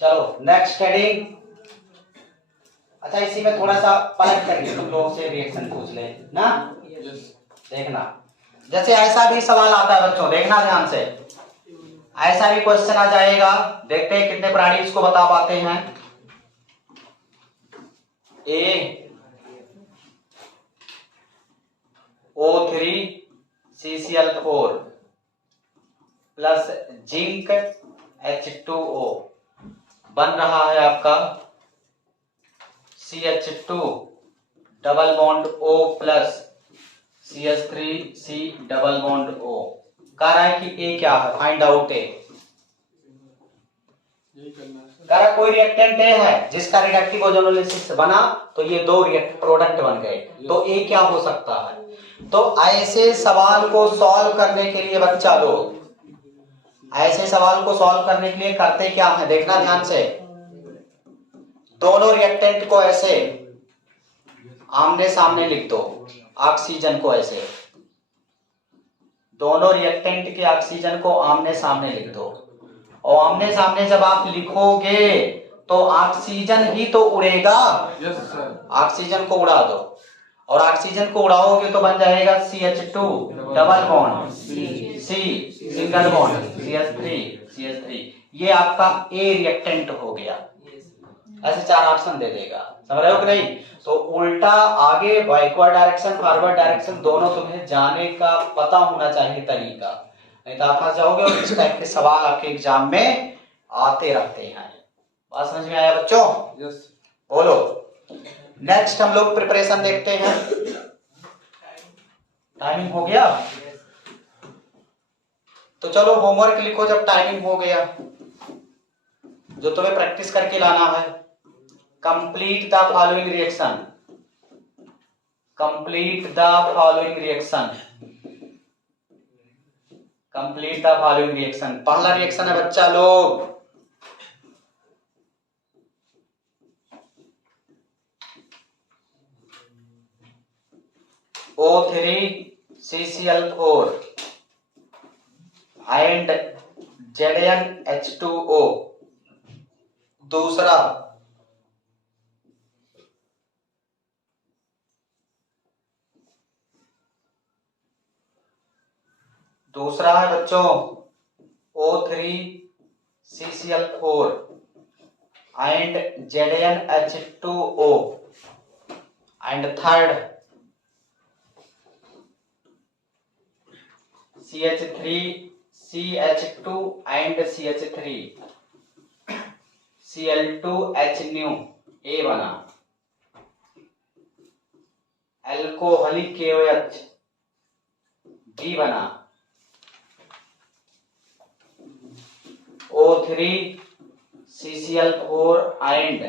चलो नेक्स्ट हेडिंग। अच्छा इसी में थोड़ा सा पलट करके तुम लोगों से रिएक्शन पूछ ले ना, देखना जैसे ऐसा भी सवाल आता है बच्चों, देखना ध्यान से, ऐसा भी क्वेश्चन आ जाएगा, देखते हैं कितने प्राणी इसको बता पाते हैं। O3CCl4 प्लस जिंक H2O बन रहा है आपका CH2 double bond O plus CH3C double bond O। कह रहा है कि A क्या है, फाइंड आउट A। कह रहा कोई रिएक्टेंट A है जिसका रिडक्टिव ओजोनोलिसिस बना, तो ये 2 प्रोडक्ट बन गए, तो A क्या हो सकता है। तो ऐसे सवाल को सॉल्व करने के लिए बच्चा लोग, ऐसे सवाल को सॉल्व करने के लिए करते क्या है, देखना ध्यान से, दोनों रिएक्टेंट को ऐसे आमने सामने लिख दो, ऑक्सीजन को ऐसे, दोनों रिएक्टेंट के ऑक्सीजन को आमने सामने लिख दो, और आमने सामने जब आप लिखोगे तो ऑक्सीजन ही तो उड़ेगा, ऑक्सीजन को उड़ा दो, और ऑक्सीजन को उड़ाओगे तो बन जाएगा CH2 double bond C single bond CH3, ये आपका A रिएक्टेंट हो गया। ऐसे 4 ऑप्शन दे देगा, समझ रहे हो कि नहीं। तो उल्टा आगे बैकवर्ड डायरेक्शन फॉरवर्ड डायरेक्शन दोनों तुम्हें जाने का पता होना चाहिए तरीका, नहीं तो आप फंस जाओगे, और इस टाइप के सवाल आपके एग्जाम में आते रहते हैं। बात समझ में आया बच्चों? यस। बोलो नेक्स्ट हम लोग प्रिपरेशन देखते हैं। टाइमिंग हो गया, तो चलो होमवर्क लिखो जब टाइमिंग हो गया, जो तुम्हें प्रैक्टिस करके लाना है। Complete the following reaction, complete the following reaction, complete the following reaction. पहला रिएक्शन है बच्चा लोग O3CCl4 and ZnH2O। दूसरा है बच्चों O3CCl4 and ZnH2O, and third CH3 CH2 and CH3 Cl2H न्यू ए बना, अल्कोहलिक KOH B बना, O3 CCl4 and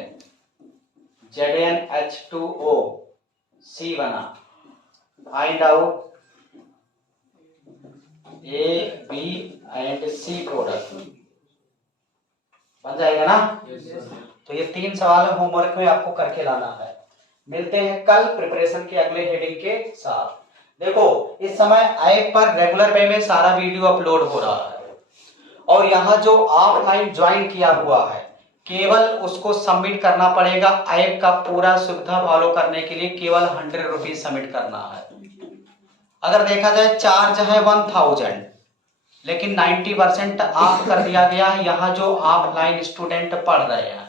ZnH2O C बना। Find out A, B and C product बन जाएगा ना। तो ये 3 सवाल होमवर्क में आपको करके लाना है। मिलते हैं कल प्रिपरेशन के अगले हेडिंग के साथ। देखो इस समय ऐप पर रेगुलर वे में सारा वीडियो अपलोड हो रहा है और यहाँ जो ऑफलाइन ज्वाइन किया हुआ है केवल उसको सबमिट करना पड़ेगा। ऐप का पूरा सुविधा फॉलो करने के लिए केवल 100 रुपीज सबमिट करना है। अगर देखा जाए चार्ज है 1000, लेकिन 90% ऑफ कर दिया गया है यहाँ जो ऑफलाइन स्टूडेंट पढ़ रहे हैं।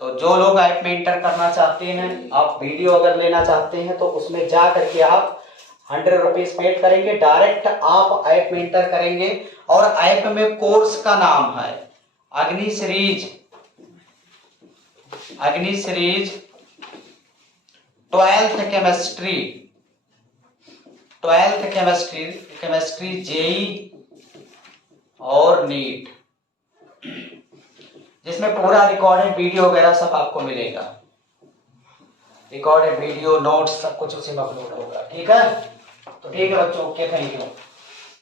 तो जो लोग ऐप में इंटर करना चाहते हैं, आप वीडियो अगर लेना चाहते हैं तो उसमें जा करके आप 100 रुपीज पेड करेंगे, डायरेक्ट आप ऐप में इंटर करेंगे और ऐप में कोर्स का नाम है अग्नि सीरीज 12th केमिस्ट्री जेई और नीट, जिसमें पूरा रिकॉर्डेड वीडियो वगैरह सब आपको मिलेगा। रिकॉर्डेड वीडियो नोट्स सब कुछ उसी में अपलोड होगा। ठीक है, तो ठीक है बच्चों, ओके, थैंक यू।